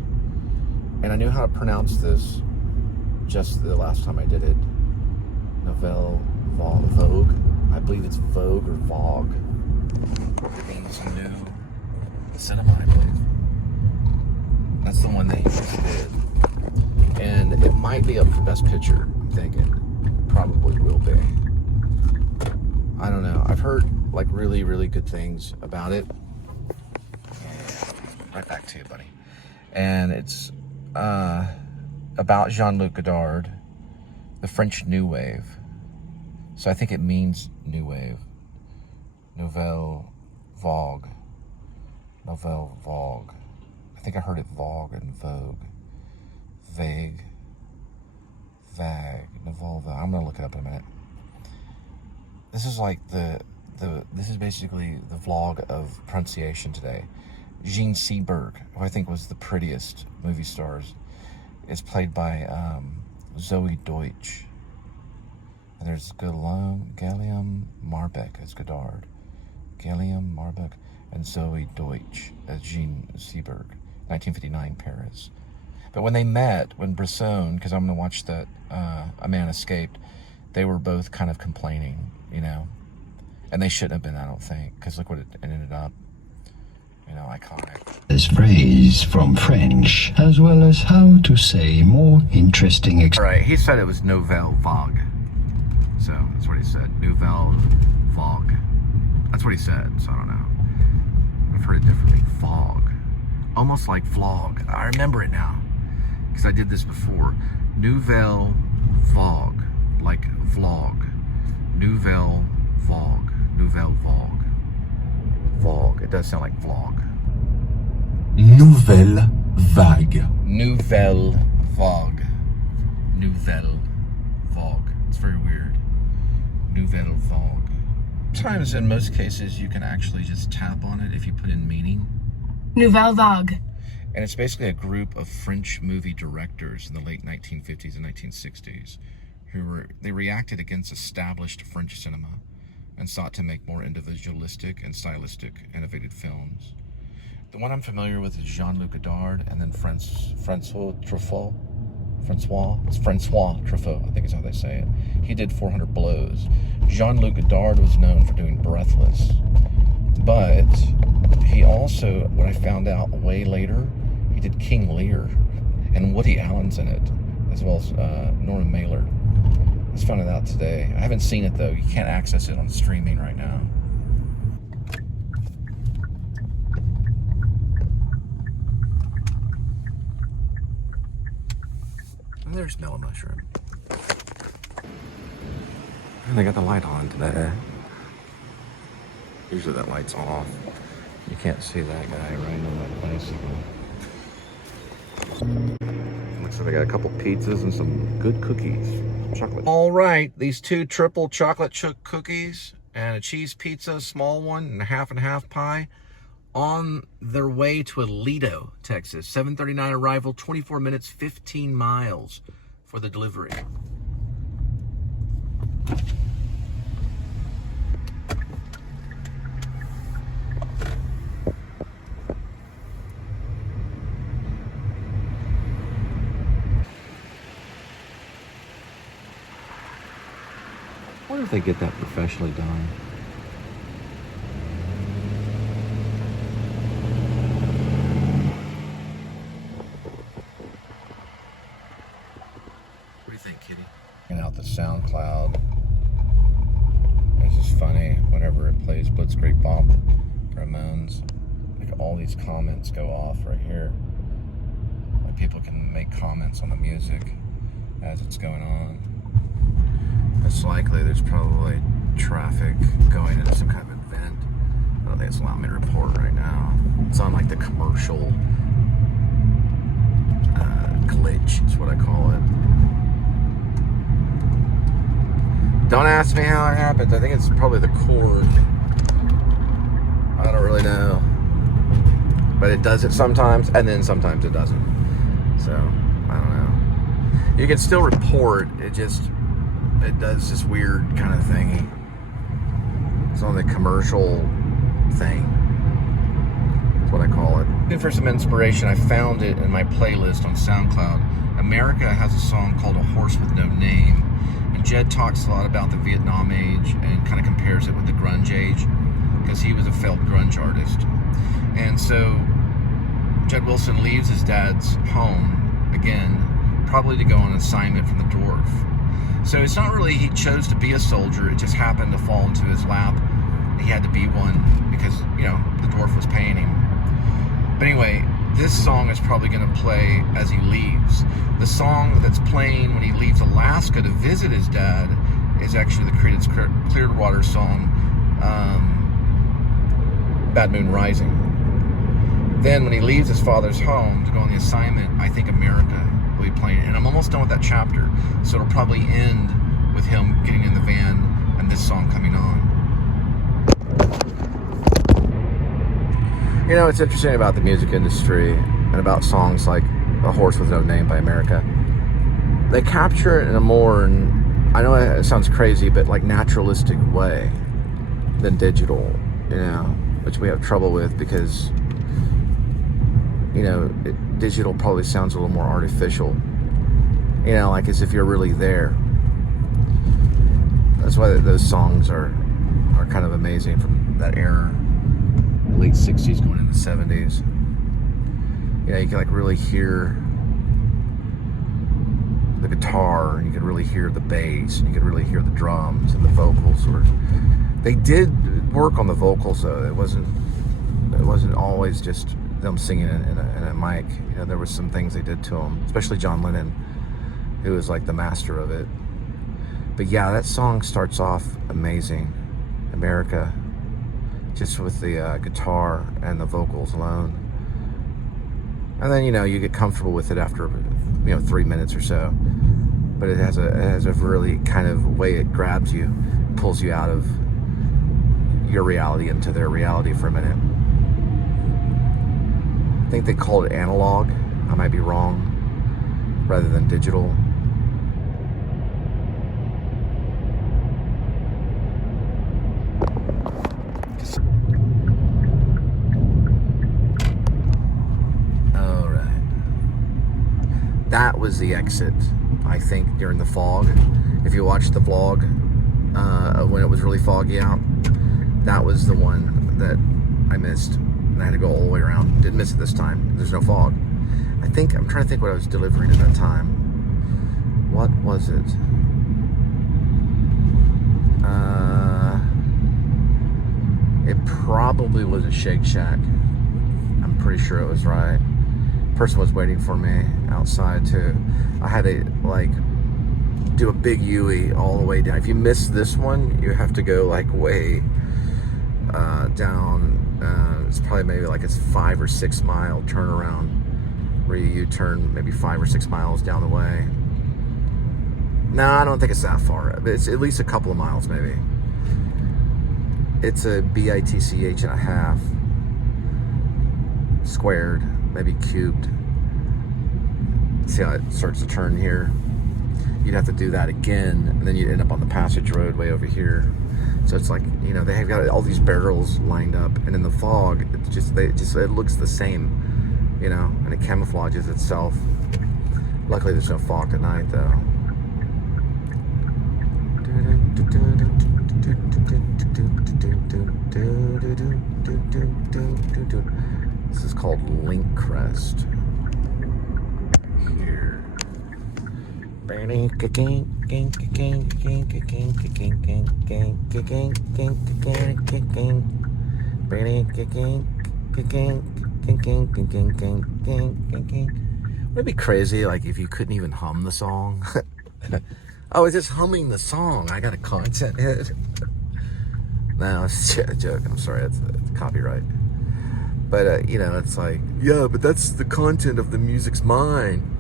And I knew how to pronounce this just the last time I did it. Nouvelle Vogue. I believe it's Vogue or Vogue. It means new cinema, I believe. That's the one that he just did. And it might be up for Best Picture, I'm thinking. It probably will be. I don't know. I've heard like really, really good things about it. Right back to you, buddy. And it's about Jean-Luc Godard, the French New Wave. So I think it means New Wave. Nouvelle Vogue. Nouvelle Vogue. I think I heard it Vogue and Vogue. Vague. Nouvelle Vogue. I'm going to look it up in a minute. This is like this is basically the vlog of pronunciation today. Jean Seberg, who I think was the prettiest movie stars, is played by Zoe Deutsch. And there's Gallium Marbeck as Godard. Gallium Marbeck and Zoe Deutsch as Jean Seberg. 1959 Paris. But when they met, when Bresson, because I'm going to watch that A Man Escaped, they were both kind of complaining, you know. And they shouldn't have been, I don't think, because look what it ended up. You know, iconic. This phrase from French, as well as how to say more interesting. All right, he said it was Nouvelle Vogue. So that's what he said. Nouvelle Vogue. That's what he said. So I don't know. I've heard it differently. Vogue. Almost like vlog. I remember it now because I did this before. Nouvelle Vogue, like vlog. Nouvelle Vogue. Nouvelle Vogue. Vogue. It does sound like vlog. Nouvelle vague. Nouvelle Vogue. Nouvelle Vogue. It's very weird. Nouvelle Vogue. Sometimes, in most cases, you can actually just tap on it if you put in meaning. Nouvelle Vogue. And it's basically a group of French movie directors in the late 1950s and 1960s they reacted against established French cinema and sought to make more individualistic and stylistic, innovative films. The one I'm familiar with is Jean-Luc Godard, and then Francois Truffaut. It's Francois Truffaut, I think is how they say it. He did 400 Blows. Jean-Luc Godard was known for doing Breathless. But he also, what I found out way later, he did King Lear, and Woody Allen's in it, as well as Norman Mailer. I just found it out today. I haven't seen it though. You can't access it on streaming right now. And there's Mellow Mushroom. And they got the light on today. Usually that light's off. You can't see that guy riding on that bicycle. Looks like they got a couple pizzas and some good cookies. Chocolate. All right, these two triple chocolate chip cookies and a cheese pizza, small one, and a half pie, on their way to Aledo, Texas. 7:39 arrival, 24 minutes, 15 miles for the delivery. I wonder if they get that professionally done. SoundCloud. It's just funny whenever it plays Blitzkrieg Bop, Ramones. Like all these comments go off right here. Like people can make comments on the music as it's going on. It's likely there's probably traffic going into some kind of event. I don't think it's allowing me to report right now. It's on like the commercial glitch is what I call it. Don't ask me how it happens. I think it's probably the cord. I don't really know. But it does it sometimes, and then sometimes it doesn't. So, I don't know. You can still report, it does this weird kind of thing. It's on the commercial thing. That's what I call it. Looking for some inspiration, I found it in my playlist on SoundCloud. America has a song called A Horse With No Name. And Jed talks a lot about the Vietnam age and kind of compares it with the grunge age, because he was a failed grunge artist. And so Jed Wilson leaves his dad's home, again, probably to go on an assignment from the dwarf. So it's not really he chose to be a soldier, it just happened to fall into his lap. He had to be one because, you know, the dwarf was paying him. But anyway, this song is probably going to play as he leaves. The song that's playing when he leaves Alaska to visit his dad is actually the Creedence Clearwater song, Bad Moon Rising. Then when he leaves his father's home to go on the assignment, I think America will be playing. And I'm almost done with that chapter, so it'll probably end with him getting in the van and this song coming on. You know, it's interesting about the music industry and about songs like A Horse With No Name by America. They capture it in a more, I know it sounds crazy, but like naturalistic way than digital, you know, which we have trouble with because, you know, digital probably sounds a little more artificial, you know, like as if you're really there. That's why those songs are kind of amazing from that era. Late 60s going into the 70s. You know, you can like really hear the guitar, and you could really hear the bass, and you could really hear the drums and the vocals. They did work on the vocals though. It wasn't always just them singing in a mic. You know, there was some things they did to them, especially John Lennon, who was like the master of it. But yeah, that song starts off amazing. America. Just with the guitar and the vocals alone. And then, you know, you get comfortable with it after, you know, 3 minutes or so. But it has a really kind of way it grabs you, pulls you out of your reality into their reality for a minute. I think they call it analog. I might be wrong, rather than digital. That was the exit, I think, during the fog. If you watch the vlog when it was really foggy out, that was the one that I missed. And I had to go all the way around. Didn't miss it this time. There's no fog. I'm trying to think what I was delivering at that time. What was it? It probably was a Shake Shack. I'm pretty sure it was right. Person was waiting for me outside too. I had to like do a big U-ey all the way down. If you miss this one, you have to go like way down. It's probably maybe like it's 5 or 6 mile turnaround where you U-turn maybe 5 or 6 miles down the way. No, I don't think it's that far. It's at least a couple of miles maybe. It's a BITCH and a half squared, maybe cubed. See how it starts to turn here? You'd have to do that again, and then you'd end up on the passage road way over here. So it's like, you know, they have got all these barrels lined up, and in the fog, it looks the same, you know, and it camouflages itself. Luckily, there's no fog tonight, though. This is called Link Crest. Here. Would it be crazy, like, if you couldn't even hum the song? I was just humming the song. I got a content hit. No, it's a joke. I'm sorry, it's copyright. But, you know, it's like, yeah, but that's the content of the music's mine.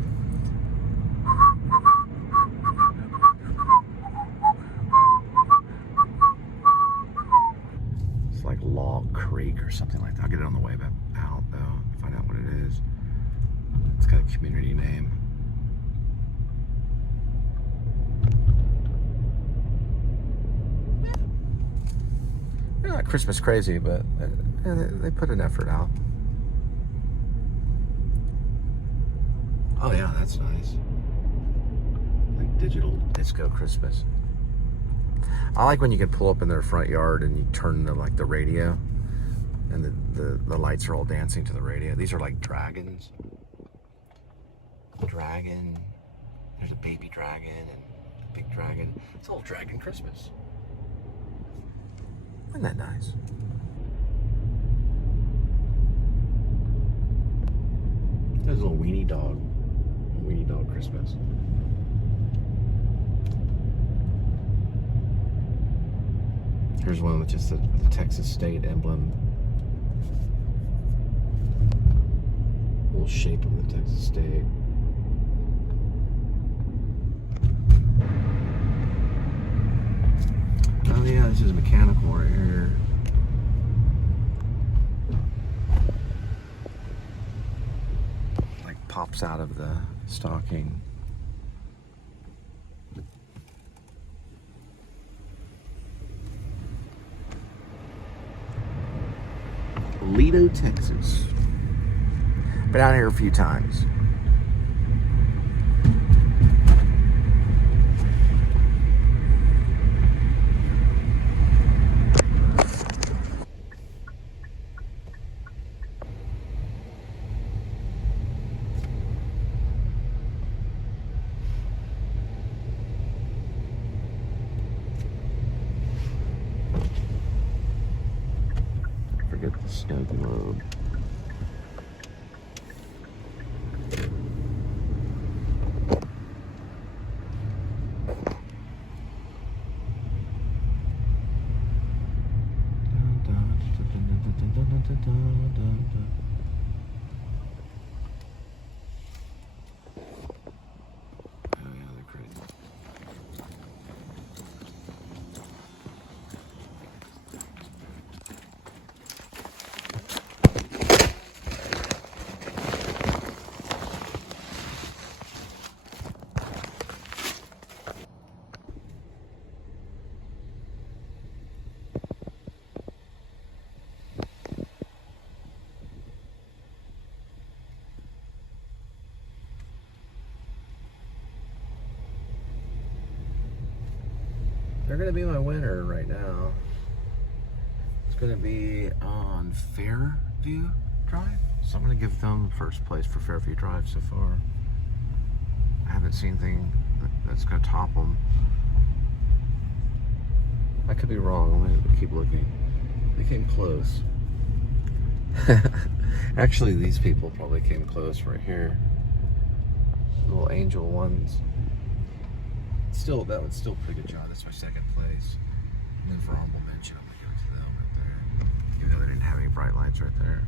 It's like Log Creek or something like that. I'll get it on the way out, though, find out what it is. It's got a community name. They're not Christmas crazy, but they put an effort out. Oh yeah, that's nice. Like digital disco Christmas. I like when you can pull up in their front yard and you turn the radio, and the lights are all dancing to the radio. These are like dragons. Dragon. There's a baby dragon and a big dragon. It's all Dragon Christmas. Isn't that nice? There's a little weenie dog. Weenie dog Christmas. Here's one with just the Texas state emblem. A little shape of the Texas state. Oh yeah, this is mechanical right here. Like pops out of the stocking. Lido, Texas. Been out here a few times. Forget the snow globe. They're gonna be my winner right now. It's gonna be on Fairview Drive. So I'm gonna give them first place for Fairview Drive so far. I haven't seen anything that's gonna top them. I could be wrong, I'm gonna keep looking. They came close. Actually, these people probably came close right here. Little angel ones. Still, that one's still a pretty good job. That's my second place. And then for honorable mention, I'm gonna give it to them right there. Even though they didn't have any bright lights right there.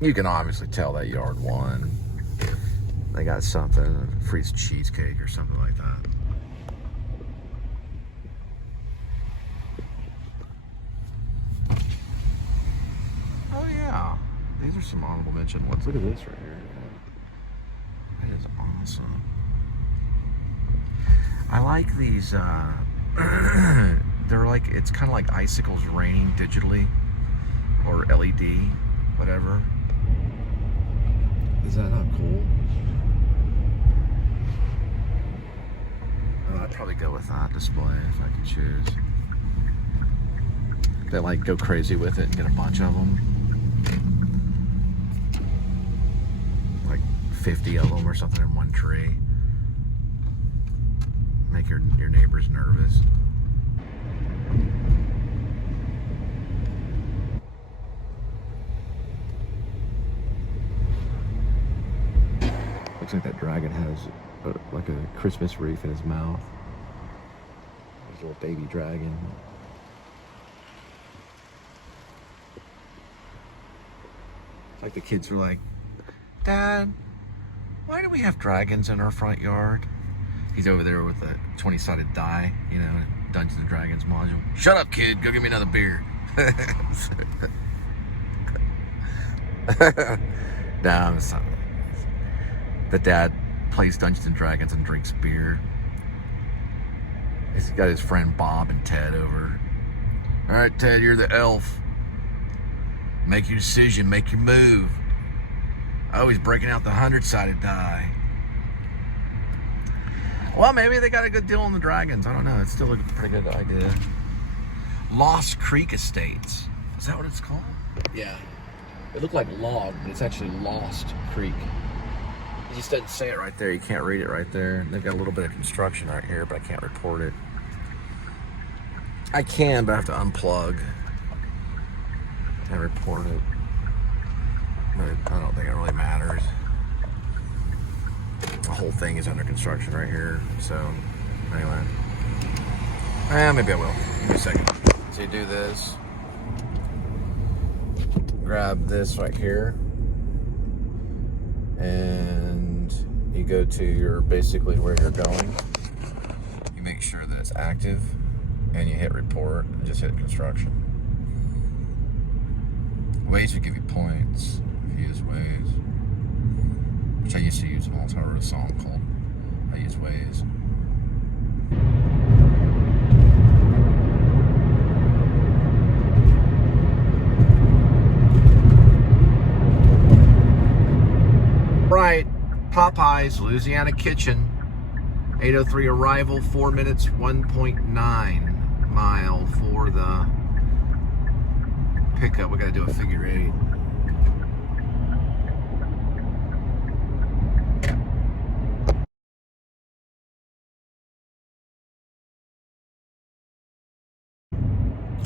You can obviously tell that yard won. They got something, a free cheesecake or something like that. Oh yeah. These are some honorable mention ones. Look at this right here. That is awesome. I like these, they're like, it's kind of like icicles raining digitally, or LED, whatever. Is that not cool? I'd probably go with that display if I could choose. They like go crazy with it and get a bunch of them. 50 of them or something in one tree. Make your neighbors nervous. Looks like that dragon has like a Christmas wreath in his mouth. His little baby dragon. It's like the kids were like, Dad, why do we have dragons in our front yard? He's over there with a 20-sided die, you know, Dungeons and Dragons module. Shut up, kid. Go get me another beer. No, it's not. The dad plays Dungeons and Dragons and drinks beer. He's got his friend Bob and Ted over. All right, Ted, you're the elf. Make your decision. Make your move. Oh, he's breaking out the 100-sided die. Well, maybe they got a good deal on the dragons. I don't know. It's still a pretty good idea. Lost Creek Estates. Is that what it's called? Yeah. It looked like log, but it's actually Lost Creek. It just doesn't say it right there. You can't read it right there. They've got a little bit of construction right here, but I can't report it. I can, but I have to unplug and report it. But I don't think it really matters. The whole thing is under construction right here. So, anyway. Maybe I will. Give me a second. So you do this. Grab this right here. And you go to your, basically where you're going. You make sure that it's active. And you hit report. And just hit construction. Waze would give you points if you use Waze. Which I used to use all the time. I wrote a song called I Use Waze. Right, Popeyes, Louisiana Kitchen, 8:03 arrival, 4 minutes, 1.9 mile for the pickup. We gotta do a figure 8.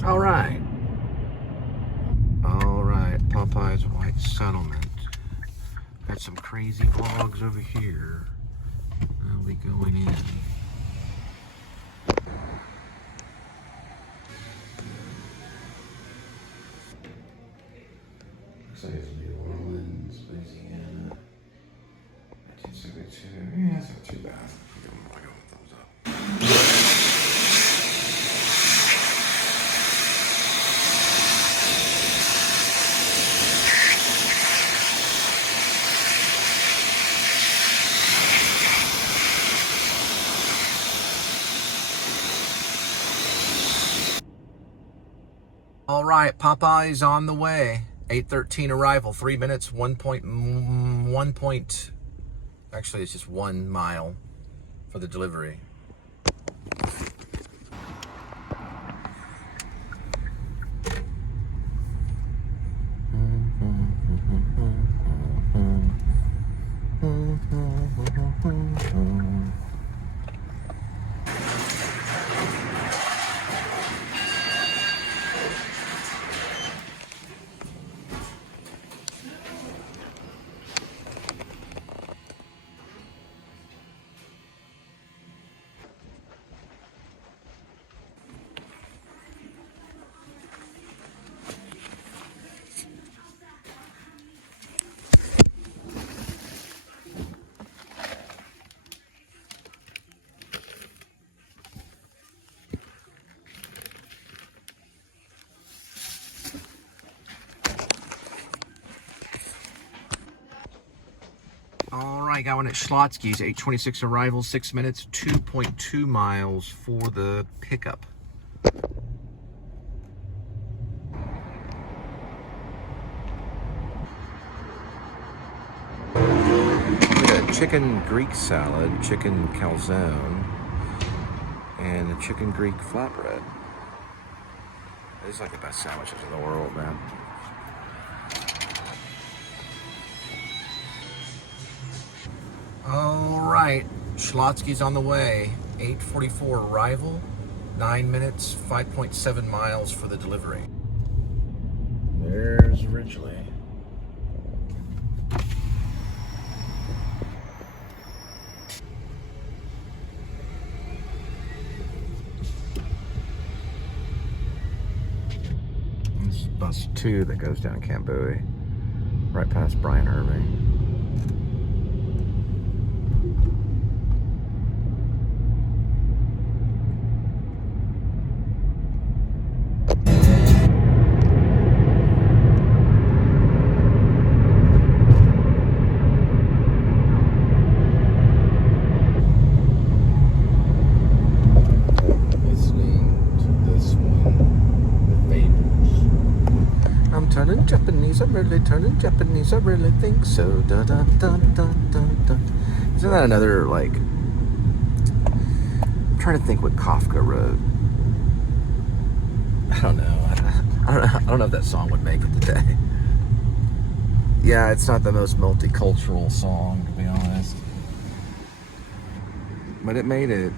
All right, Popeye's White Settlement. Got some crazy vlogs over here. I'll be going in. Looks like it's New Orleans, Louisiana. 1972. Yeah, it's not too bad. I'll give them a thumbs up. All right, Popeye's on the way. 8:13 arrival, 3 minutes, 1 point. Actually, it's just 1 mile for the delivery. All right, got one at Schlotsky's, 8:26 arrival, 6 minutes, 2.2 miles for the pickup. We got a chicken Greek salad, chicken calzone, and a chicken Greek flatbread. These are like the best sandwiches in the world, man. right, Schlotsky's on the way. 8:44 arrival, 9 minutes, 5.7 miles for the delivery. There's Ridgely. This is bus 2 that goes down Camp Bowie, right past Brian Irving. Turning Japanese, I'm really turning Japanese, I really think so. Da, da, da, da, da, da. Isn't that another, like, I'm trying to think what Kafka wrote. I don't know. I don't know if that song would make it today. Yeah, it's not the most multicultural song, to be honest. But it made it.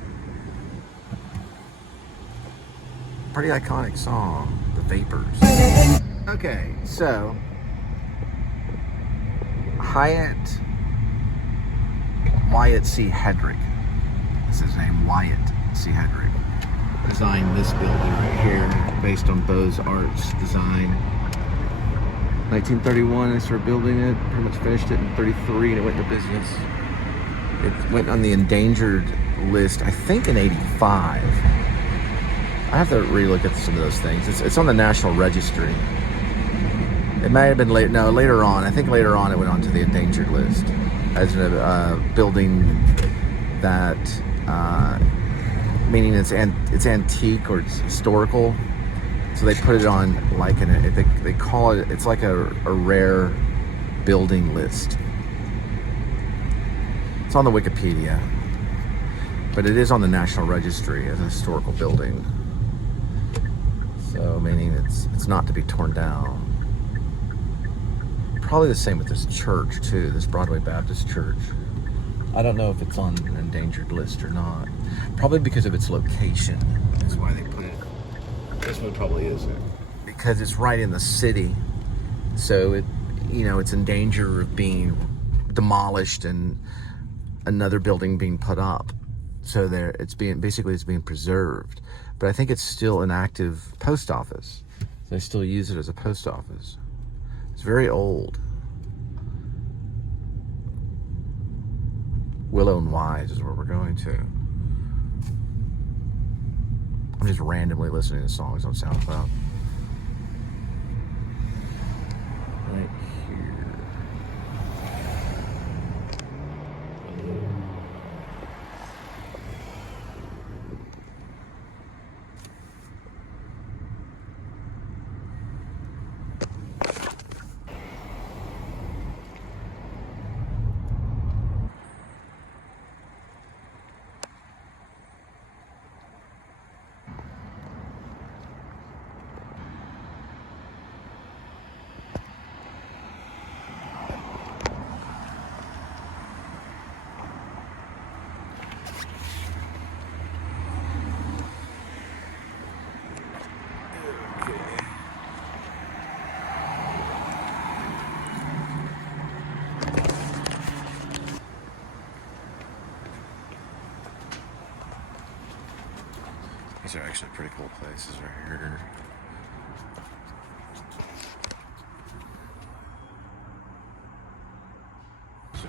Pretty iconic song, The Vapors. Okay, so Wyatt C. Hedrick, that's his name, Wyatt C. Hedrick, designed this building right here based on Beaux-Arts design. 1931, they started building it, pretty much finished it in 33, and it went into business. It went on the endangered list, I think, in 85. I have to relook at some of those things. It's on the National Registry. It may have been later on. I think later on it went onto the endangered list as a building that, meaning it's antique or it's historical. So they put it on like they call it. It's like a rare building list. It's on the Wikipedia, but it is on the National Registry as a historical building. So meaning it's not to be torn down. Probably the same with this church too, this Broadway Baptist Church. I don't know if it's on an endangered list or not. Probably because of its location. That's why they put it. This one probably isn't. Because it's right in the city. So it's in danger of being demolished and another building being put up. So it's being preserved. But I think it's still an active post office. They still use it as a post office. It's very old. Willow and Wise is where we're going to. I'm just randomly listening to songs on SoundCloud. Right here. These are actually pretty cool places right here. So to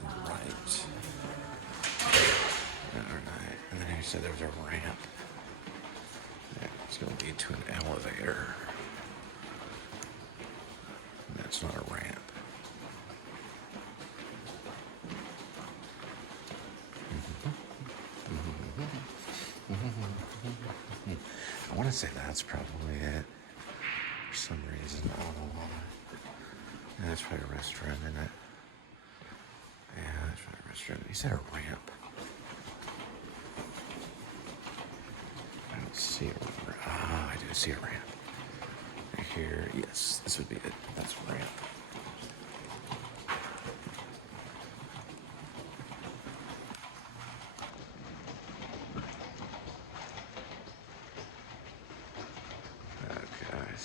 the right. Alright, and then he said there was a ramp. Yeah, it's going to lead to an elevator. And that's not a ramp. I want to say that's probably it. For some reason, I don't know why. Yeah, that's probably a restaurant, isn't it? Yeah, that's probably a restaurant. He said a ramp. I don't see a ramp. Ah, I do see a ramp. Right here. Yes, this would be it. That's a ramp.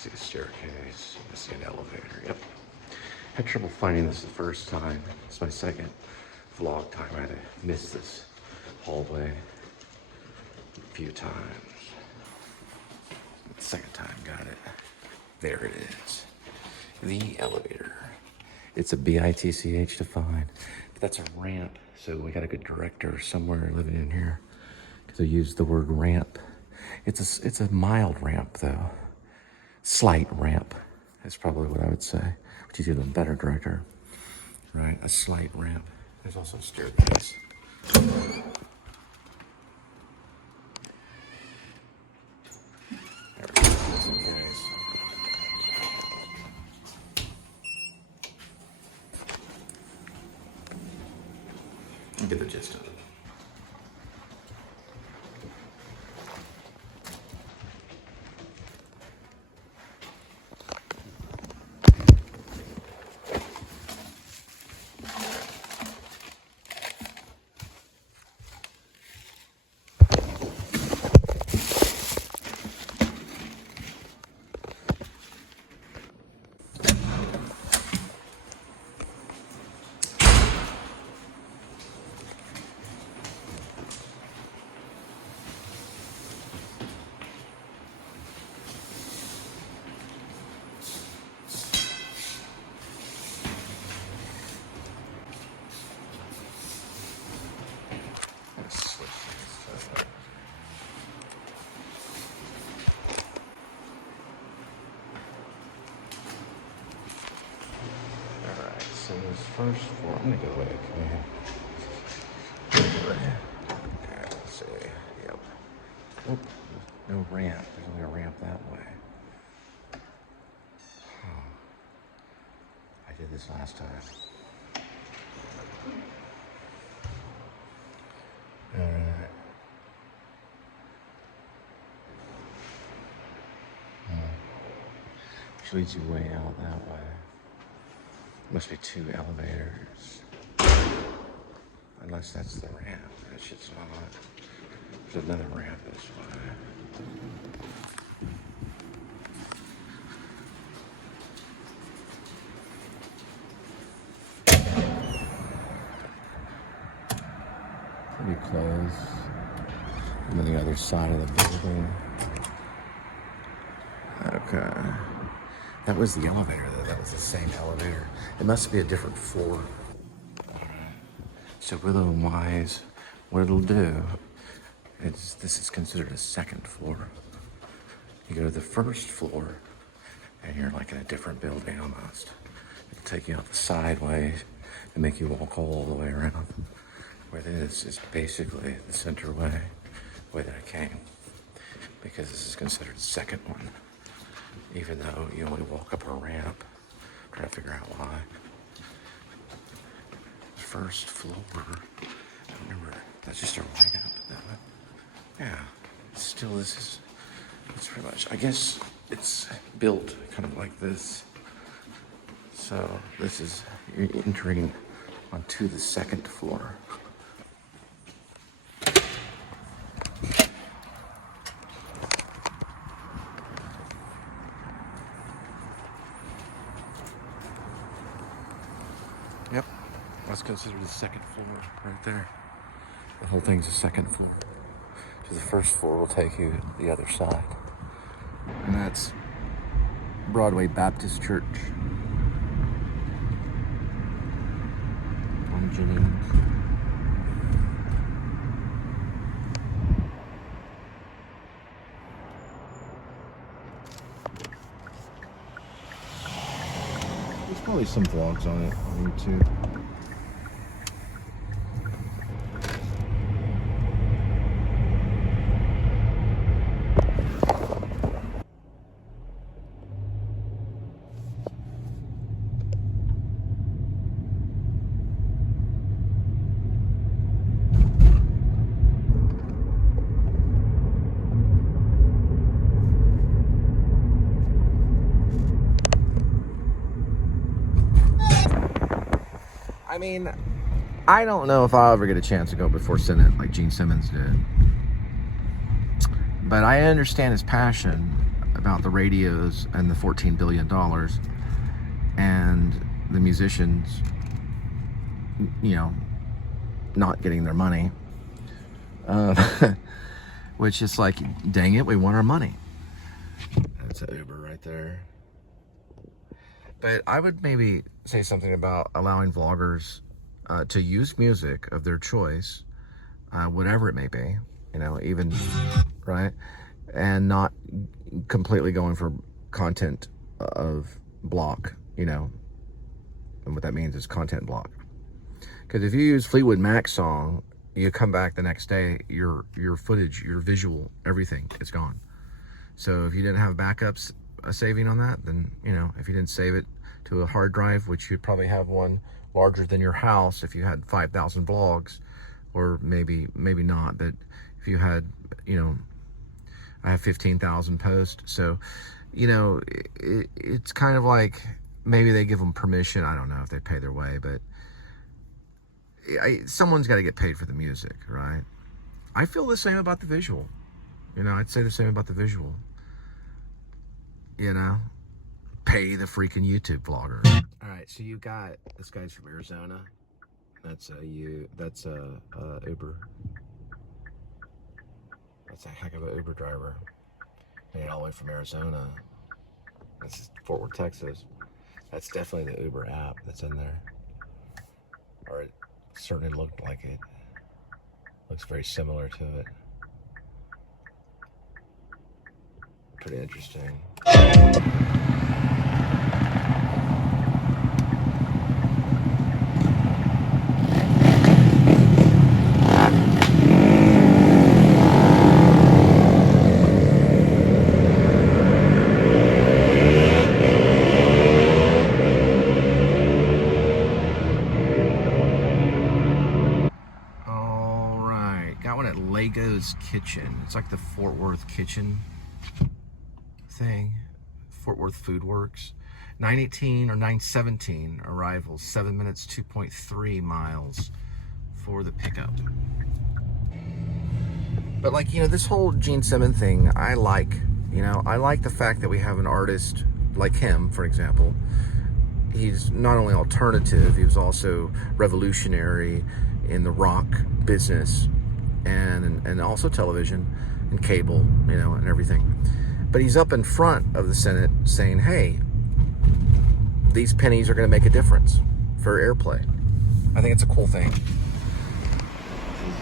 see a staircase. I see an elevator. Yep. Had trouble finding this the first time. It's my second vlog time. I had to miss this hallway a few times. The second time, got it. There it is. The elevator. It's a bitch to find. But that's a ramp, so we got a good director somewhere living in here, because I used the word ramp. It's a mild ramp though. Slight ramp is probably what I would say, which is even a better director, right? A slight ramp. There's also a staircase. There we go. Listen, guys. You get the gist of it. So this first floor, I'm gonna go away. Yeah, let's see. Yep. Oh, no ramp. There's only a ramp that way. Oh. I did this last time. Alright. Which leads you way out that way. Must be two elevators. Unless that's the ramp. That shit's not. There's another ramp this way. Pretty close. And then the other side of the building. Okay. That was the elevator, though. That was the same elevator. It must be a different floor. So rhythm-wise, what it'll do is this is considered a second floor. You go to the first floor, and you're like in a different building almost. It'll take you out the sideways and make you walk all the way around. Where this is basically the center way that I came, because this is considered the second one. Even though you only walk up a ramp, try to figure out why. First floor, I remember, that's just a ramp. Yeah, still it's pretty much, I guess it's built kind of like this. So this is, you're entering onto the second floor. Yep, that's considered the second floor right there. The whole thing's a second floor. So the first floor will take you to the other side. And that's Broadway Baptist Church. On Jennings. There's probably some vlogs on it on YouTube. I mean, I don't know if I'll ever get a chance to go before Senate like Gene Simmons did. But I understand his passion about the radios and the $14 billion and the musicians, not getting their money. Which is like, dang it, we want our money. That's an Uber right there. But I would maybe say something about allowing vloggers to use music of their choice, whatever it may be, even, right? And not completely going for content of block, and what that means is content block. Because if you use Fleetwood Mac's song, you come back the next day, your footage, your visual, everything is gone. So if you didn't have backups saving on that, then, if you didn't save it to a hard drive, which you'd probably have one larger than your house if you had 5,000 vlogs, or maybe not, but if you had, I have 15,000 posts. So, it's kind of like, maybe they give them permission. I don't know if they pay their way, but someone's got to get paid for the music, right? I feel the same about the visual. I'd say the same about the visual. Pay the freaking YouTube vlogger. All right, so you got this guy's from Arizona. That's Uber. That's a heck of an Uber driver. Made it all the way from Arizona. That's Fort Worth, Texas. That's definitely the Uber app that's in there. Or it certainly looked like it. Looks very similar to it. Pretty interesting. Kitchen. It's like the Fort Worth kitchen thing. Fort Worth Food Works. 9:18 or 9:17 arrivals. 7 minutes, 2.3 miles for the pickup. But this whole Gene Simmons thing, I like. I like the fact that we have an artist like him, for example. He's not only alternative, he was also revolutionary in the rock business. And also television and cable, and everything. But he's up in front of the Senate saying, hey, these pennies are going to make a difference for airplay. I think it's a cool thing. This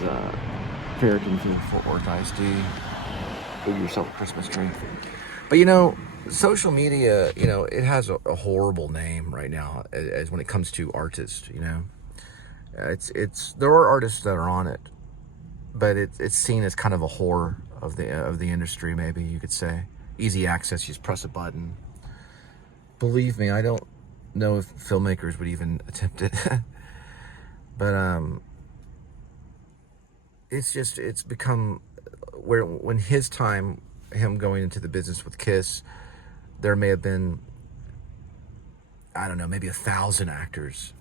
is Farrakhan through Fort Worth ISD. Give yourself a Christmas tree. But social media, it has a horrible name right now as when it comes to artists, there are artists that are on it. But it's seen as kind of a whore of the industry, maybe you could say. Easy access, you just press a button. Believe me, I don't know if filmmakers would even attempt it. But it's become where when his time, him going into the business with Kiss, there may have been, I don't know, maybe 1,000 actors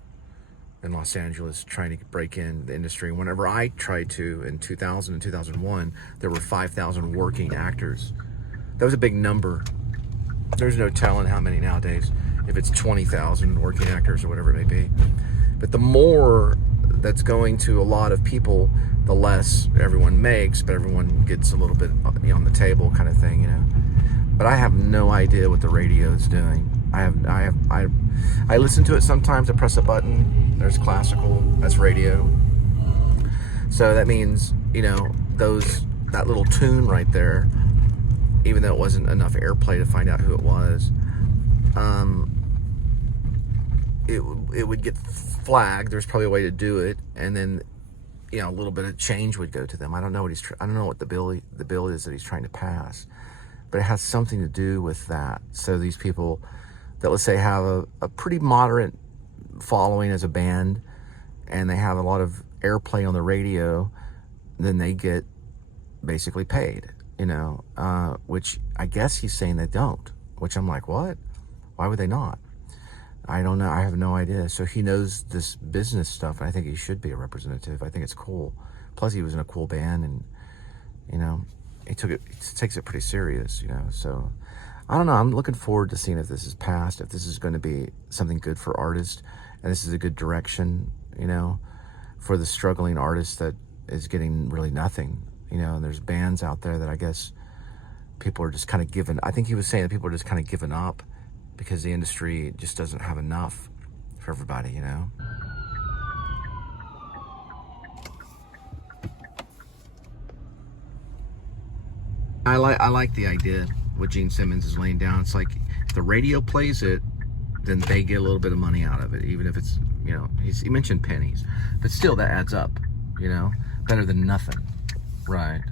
in Los Angeles trying to break in the industry. Whenever I tried to in 2000 and 2001, there were 5,000 working actors. That was a big number. There's no telling how many nowadays, if it's 20,000 working actors or whatever it may be. But the more that's going to a lot of people, the less everyone makes, but everyone gets a little bit on the table kind of thing, But I have no idea what the radio is doing. I listen to it sometimes. I press a button. There's classical. That's radio. So that means that little tune right there, even though it wasn't enough airplay to find out who it was, it would get flagged. There's probably a way to do it, and then a little bit of change would go to them. I don't know what the bill is that he's trying to pass, but it has something to do with that. So these people that, let's say, have a pretty moderate following as a band, and they have a lot of airplay on the radio, then they get basically paid, which I guess he's saying they don't, which I'm like, what? Why would they not? I don't know. I have no idea. So he knows this business stuff, and I think he should be a representative. I think it's cool. Plus, he was in a cool band, and he takes it pretty serious, you know. So I don't know. I'm looking forward to seeing if this is passed, if this is going to be something good for artists, and this is a good direction, you know, for the struggling artist that is getting really nothing, you know. And there's bands out there that I guess people are just kind of giving. I think he was saying that people are just kind of giving up because the industry just doesn't have enough for everybody, you know. I like the idea what Gene Simmons is laying down. It's like if the radio plays it, then they get a little bit of money out of it, even if it's, you know, he mentioned pennies, but still that adds up, you know, better than nothing, right?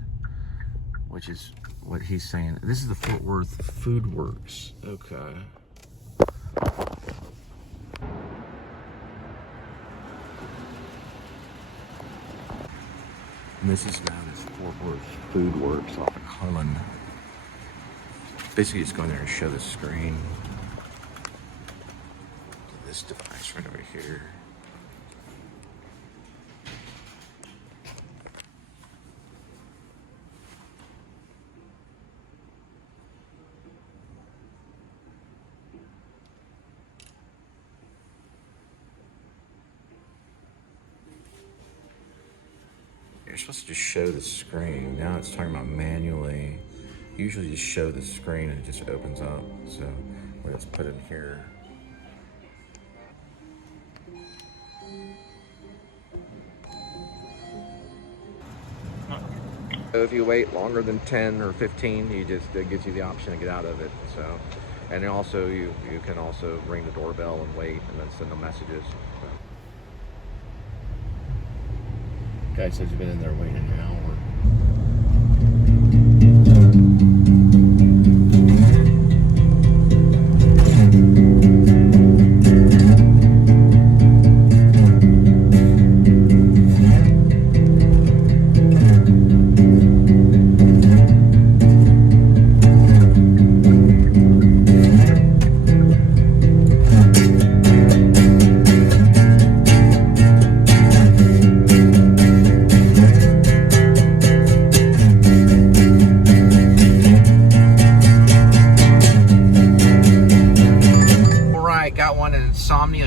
Which is what he's saying. This is the Fort Worth Food Works. Okay. And this is known as Fort Worth Food Works off of Harlan. Basically, just going there and show the screen. This device right over here. You're supposed to just show the screen. Now it's talking about manually. Usually just show the screen and it just opens up. So we'll just put it in here. So if you wait longer than 10 or 15, it gives you the option to get out of it. So, and then also you can also ring the doorbell and wait and then send them messages. So. Guy says he's been in there waiting an hour.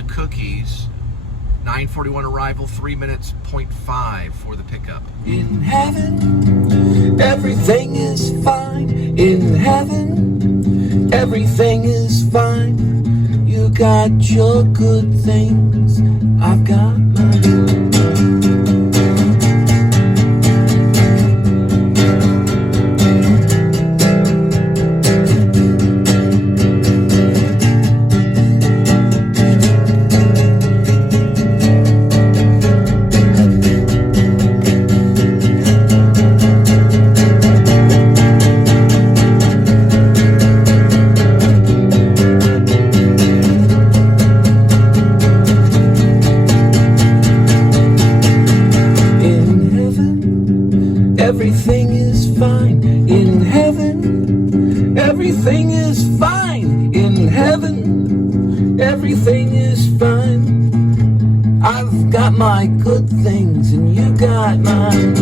Cookies, 9:41 arrival, 3 minutes, 0.5 for the pickup. In heaven, everything is fine. In heaven, everything is fine. You got your good things, I've got mine. Everything is fine in heaven. Everything is fine in heaven. Everything is fine. I've got my good things and you got mine.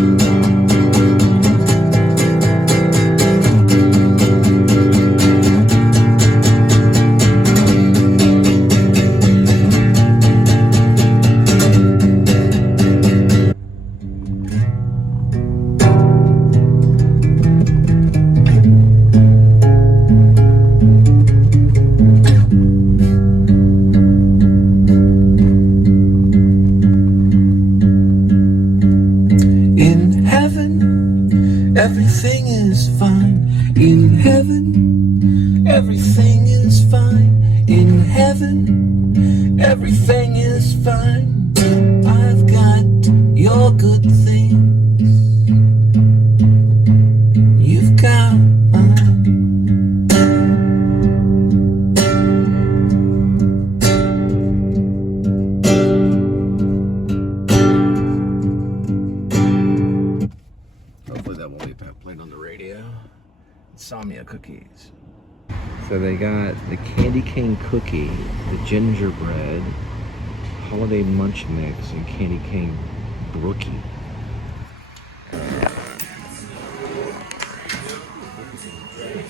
Everything is fine in heaven. Everything is fine in heaven. Everything is fine. I've got your good things. You've got mine. Hopefully that won't be played on the radio. Insomnia cookies. So they got the candy cane cookie, the gingerbread, holiday munch mix, and candy cane brookie. They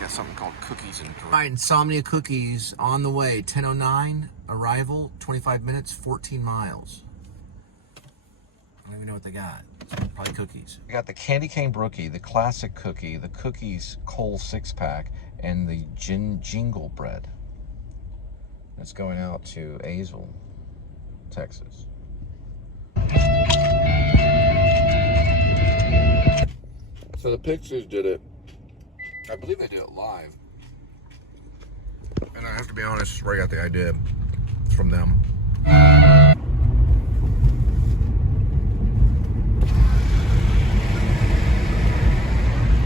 got something called cookies and drinks. All right, Insomnia Cookies on the way. 10:09 arrival. 25 minutes. 14 miles. I don't even know what they got. Probably cookies. We got the candy cane brookie, the classic cookie, the cookies Cole 6-pack, and the jingle bread. It's going out to Azle, Texas. So the Pixies did it. I believe they did it live. And I have to be honest, this is where I got the idea. It's from them.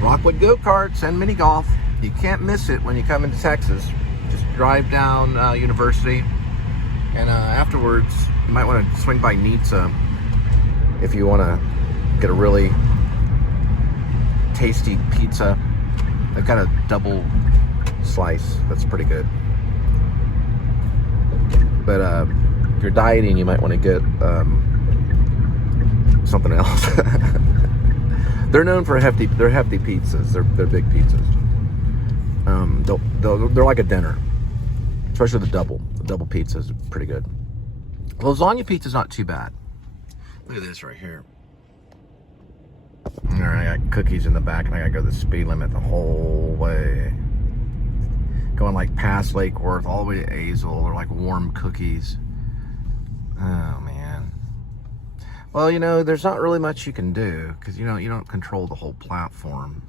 Rockwood go-karts and mini golf. You can't miss it when you come into Texas. Just drive down University, and afterwards you might want to swing by Nizza if you want to get a really tasty pizza. They've got a double slice that's pretty good. But if you're dieting, you might want to get something else. They're known for hefty pizzas. They're big pizzas. They're like a dinner, especially the double pizza is pretty good. Lasagna pizza's not too bad. Look at this right here. All right, I got cookies in the back, and I gotta go the speed limit the whole way. Going like past Lake Worth all the way to Azle. They're like warm cookies. Oh man. Well, you know, there's not really much you can do because you don't control the whole platform.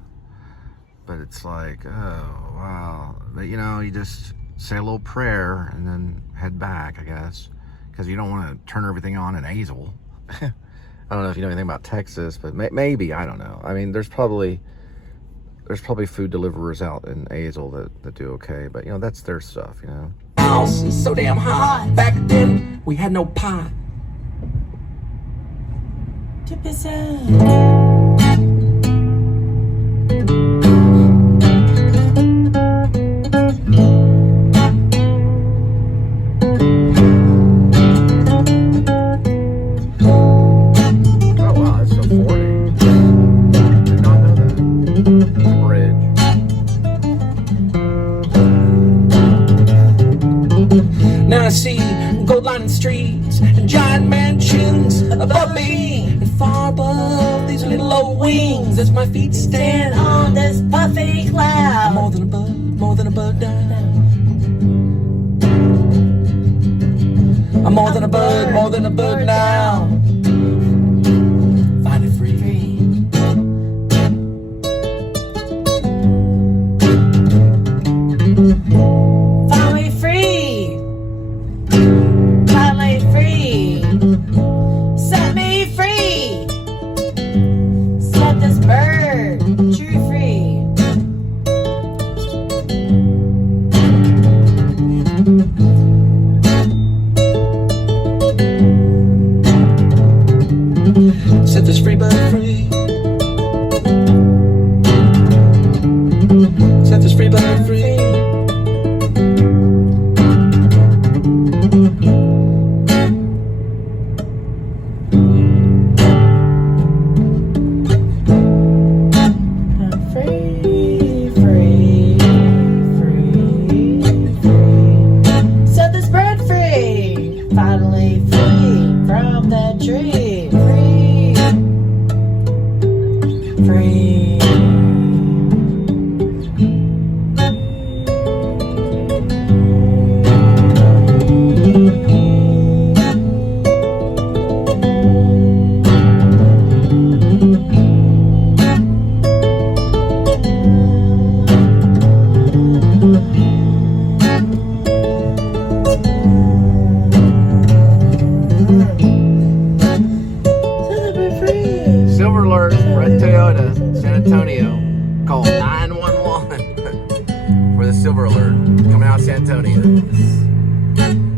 But it's like, oh wow, but you know, you just say a little prayer and then head back, I guess, because you don't want to turn everything on in Azle. I don't know if you know anything about Texas, but maybe, I don't know. I mean, there's probably food deliverers out in Azle that do okay, but you know, that's their stuff, you know. House is so damn hot. Back then, we had no pot. Now I see gold-lined streets and giant mansions above me, and far above these little old wings as my feet stand on this puffy cloud. More than a bird down. I'm more than a bird now. Finally free. Finally free. Finally free. Set me free. Set this bird true free. Set this free bird free. Set this free bird free. Call 911 for the silver alert coming out of San Antonio.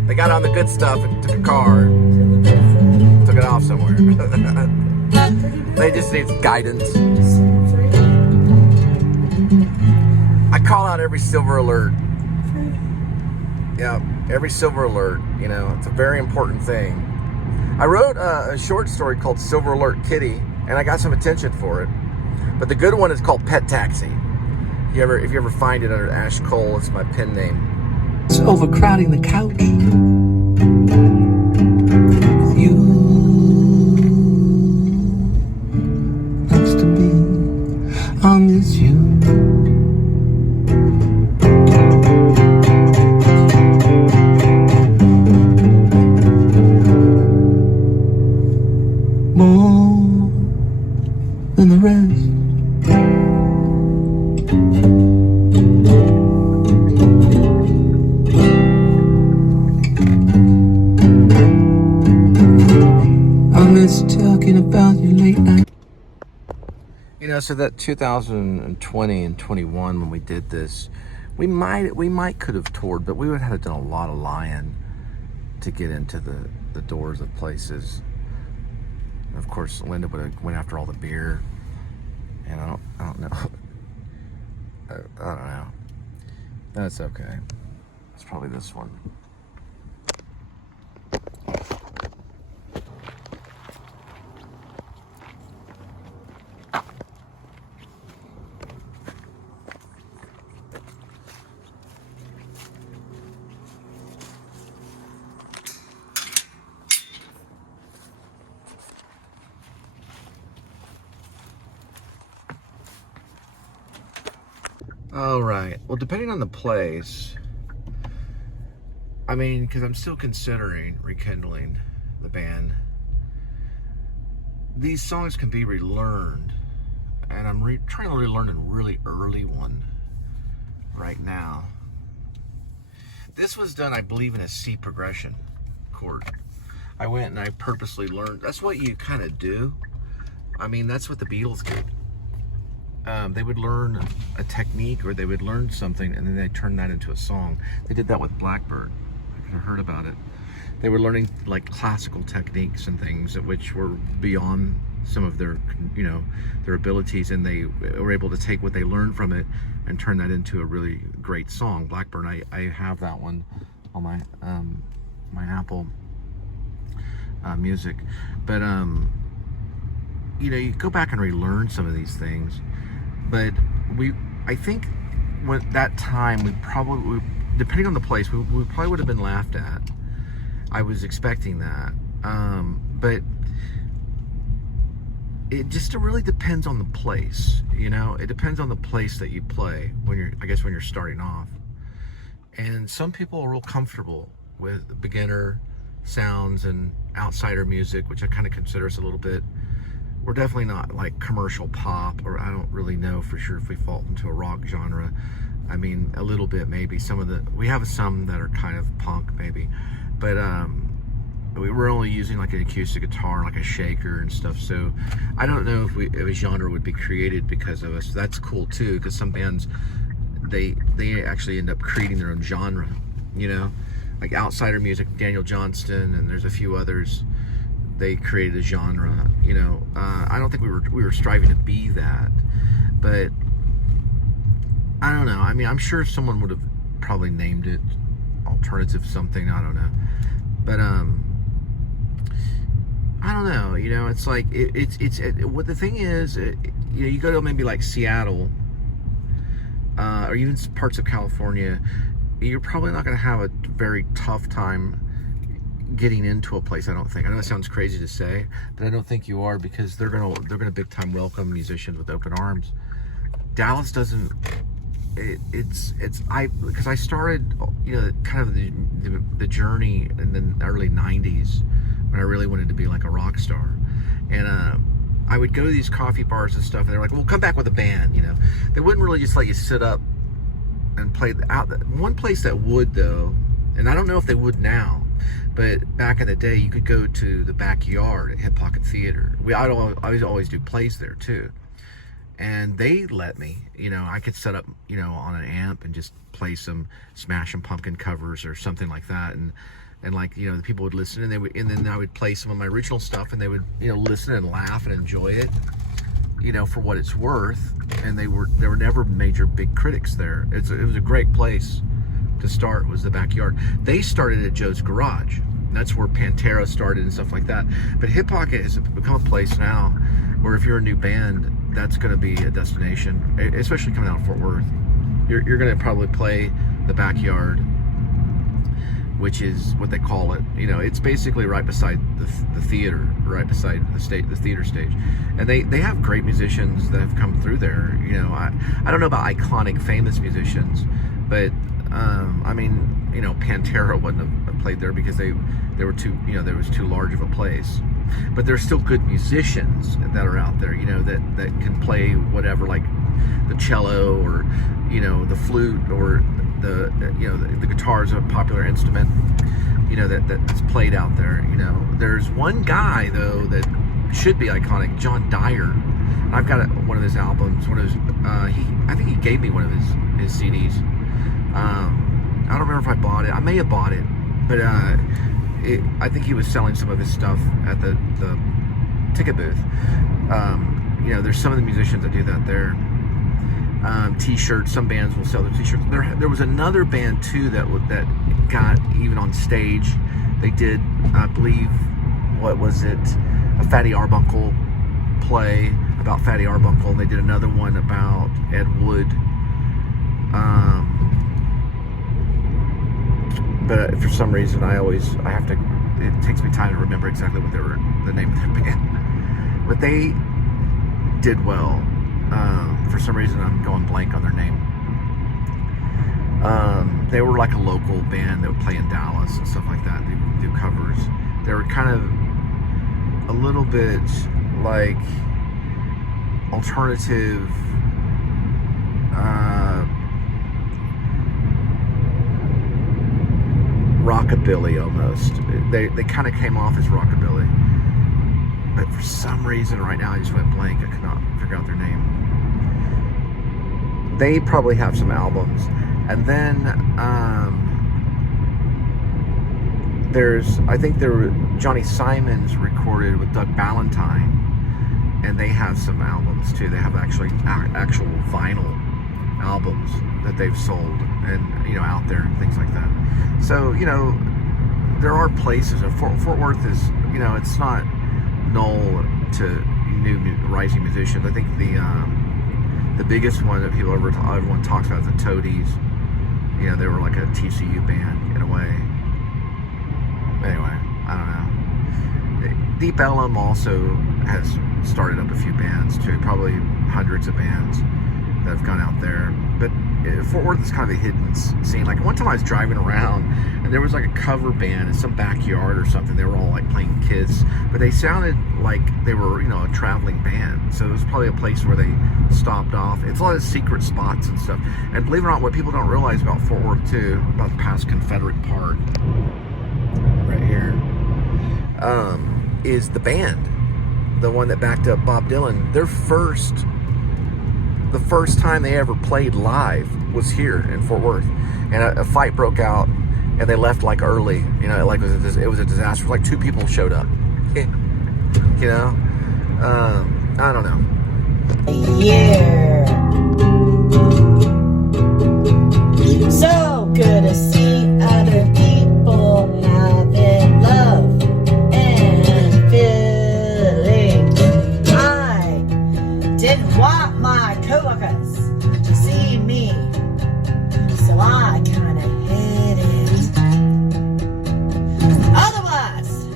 They got on the good stuff and took a car, took it off somewhere. They just need guidance. I call out every silver alert. Yeah, every silver alert, you know, it's a very important thing. I wrote a short story called Silver Alert Kitty, and I got some attention for it. But the good one is called Pet Taxi. If you ever find it under Ash Cole, it's my pen name. It's overcrowding the couch with you next to me. I'll miss you. More than the rest. Talking about your late night. You know, so that 2020 and 21 when we did this, we might could have toured, but we would have done a lot of lying to get into the doors of places. And of course, Linda would have went after all the beer, and I don't know. I don't know. That's okay. It's probably this one. All right. Well, depending on the place, I mean, because I'm still considering rekindling the band, these songs can be relearned, and I'm trying to relearn a really early one right now. This was done, I believe, in a C progression chord. I went and I purposely learned. That's what you kind of do. I mean, that's what the Beatles did. They would learn a technique, or they would learn something, and then they turn that into a song. They did that with Blackbird. I heard about it. They were learning like classical techniques and things which were beyond some of their, you know, their abilities, and they were able to take what they learned from it and turn that into a really great song. Blackbird, I have that one on my my Apple Music, but you know, you go back and relearn some of these things. But I think when that time, depending on the place, we probably would have been laughed at. I was expecting that, but it just really depends on the place. You know, it depends on the place that you play when you're starting off. And some people are real comfortable with beginner sounds and outsider music, which I kind of consider us a little bit. We're definitely not like commercial pop, or I don't really know for sure if we fall into a rock genre. I mean, a little bit maybe. We have some that are kind of punk maybe, but we were only using like an acoustic guitar, like a shaker and stuff. So I don't know if a genre would be created because of us. That's cool too, because some bands they actually end up creating their own genre. You know, like outsider music, Daniel Johnston, and there's a few others. They created a genre, you know. I don't think we were striving to be that, but I don't know. I mean, I'm sure someone would have probably named it alternative something. I don't know, but I don't know. You know, it's like what the thing is. You know, you go to maybe like Seattle, or even parts of California, you're probably not going to have a very tough time getting into a place. I don't think. I know it sounds crazy to say, but I don't think you are, because they're gonna big time welcome musicians with open arms. Dallas doesn't. Because I started, you know, kind of the journey in the early '90s when I really wanted to be like a rock star, and I would go to these coffee bars and stuff, and they're like, "Well, come back with a band," you know. They wouldn't really just let you sit up and play out. One place that would, though, and I don't know if they would now, but back in the day, you could go to the backyard at Hip Pocket Theater. I always do plays there too, and they let me. You know, I could set up, you know, on an amp and just play some Smashing Pumpkin covers or something like that, and like, you know, the people would listen, and then I would play some of my original stuff, and they would, you know, listen and laugh and enjoy it, you know, for what it's worth. And there were never major big critics there. It was a great place to start, was the backyard. They started at Joe's Garage. That's where Pantera started and stuff like that. But Hip Pocket has become a place now or if you're a new band, that's going to be a destination, especially coming out of Fort Worth. You're going to probably play the Backyard, which is what they call it. You know, it's basically right beside the theater, right beside the theater stage, and they have great musicians that have come through there. You know, I don't know about iconic, famous musicians, but I mean, you know, Pantera wouldn't have played there because they were too, you know, there was too large of a place. But there's still good musicians that are out there, you know, that can play whatever, like the cello or, you know, the flute or the you know, the guitar is a popular instrument, you know, that's played out there. You know, there's one guy though that should be iconic, John Dyer. I've got one of his albums, one of his I think he gave me one of his CDs. I don't remember if I bought it. I may have bought it, but I think he was selling some of his stuff at the ticket booth. You know, there's some of the musicians that do that there. T-shirts. Some bands will sell their T-shirts. There was another band too that got even on stage. They did, I believe, what was it? A Fatty Arbuckle play about Fatty Arbuckle, and they did another one about Ed Wood. But for some reason, it takes me time to remember exactly what the name of their band. But they did well. For some reason, I'm going blank on their name. They were like a local band that would play in Dallas and stuff like that. They would do covers. They were kind of a little bit like alternative, rockabilly almost. They kind of came off as rockabilly, but for some reason right now I just went blank. I could not figure out their name. They probably have some albums, and then I think Johnny Simons recorded with Doug Ballantyne, and they have some albums too. They have actual vinyl albums that they've sold, and you know, out there and things like that. So, you know, there are places. Fort Worth is, you know, it's not null to new rising musicians. I think the biggest one that everyone talks about is the Toadies. You know, they were like a TCU band in a way. Anyway, I don't know. Deep Ellum also has started up a few bands too, probably hundreds of bands that have gone out there. But Fort Worth is kind of a hidden scene. Like one time I was driving around and there was like a cover band in some backyard or something. They were all like playing Kiss, but they sounded like they were, you know, a traveling band. So it was probably a place where they stopped off. It's a lot of secret spots and stuff. And believe it or not, what people don't realize about Fort Worth too, about past Confederate Park right here, is the band, the one that backed up Bob Dylan. The first time they ever played live was here in Fort Worth, and a fight broke out, and they left like early. You know, like it was a disaster. Like 2 people showed up. You know, I don't know. Yeah. So good to see other people having love and feeling. I didn't want my coworkers to see me, so I kinda hid it. Otherwise,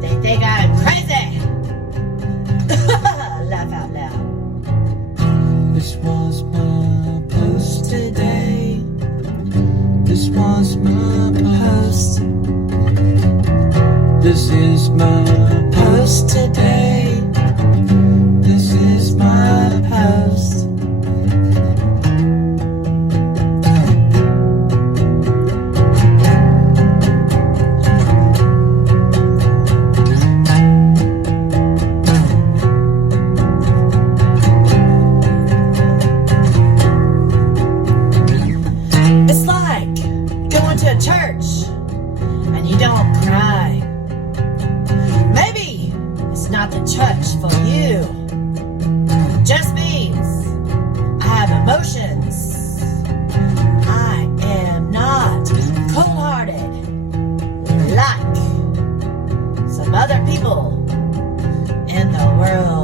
they think I'm crazy. Laugh out loud. This was my post today. This was my post. This is my post today. This is my post. It's like going to a church and you don't cry. Maybe it's not the church for you. Just means I have emotions. I am not cold-hearted like some other people in the world.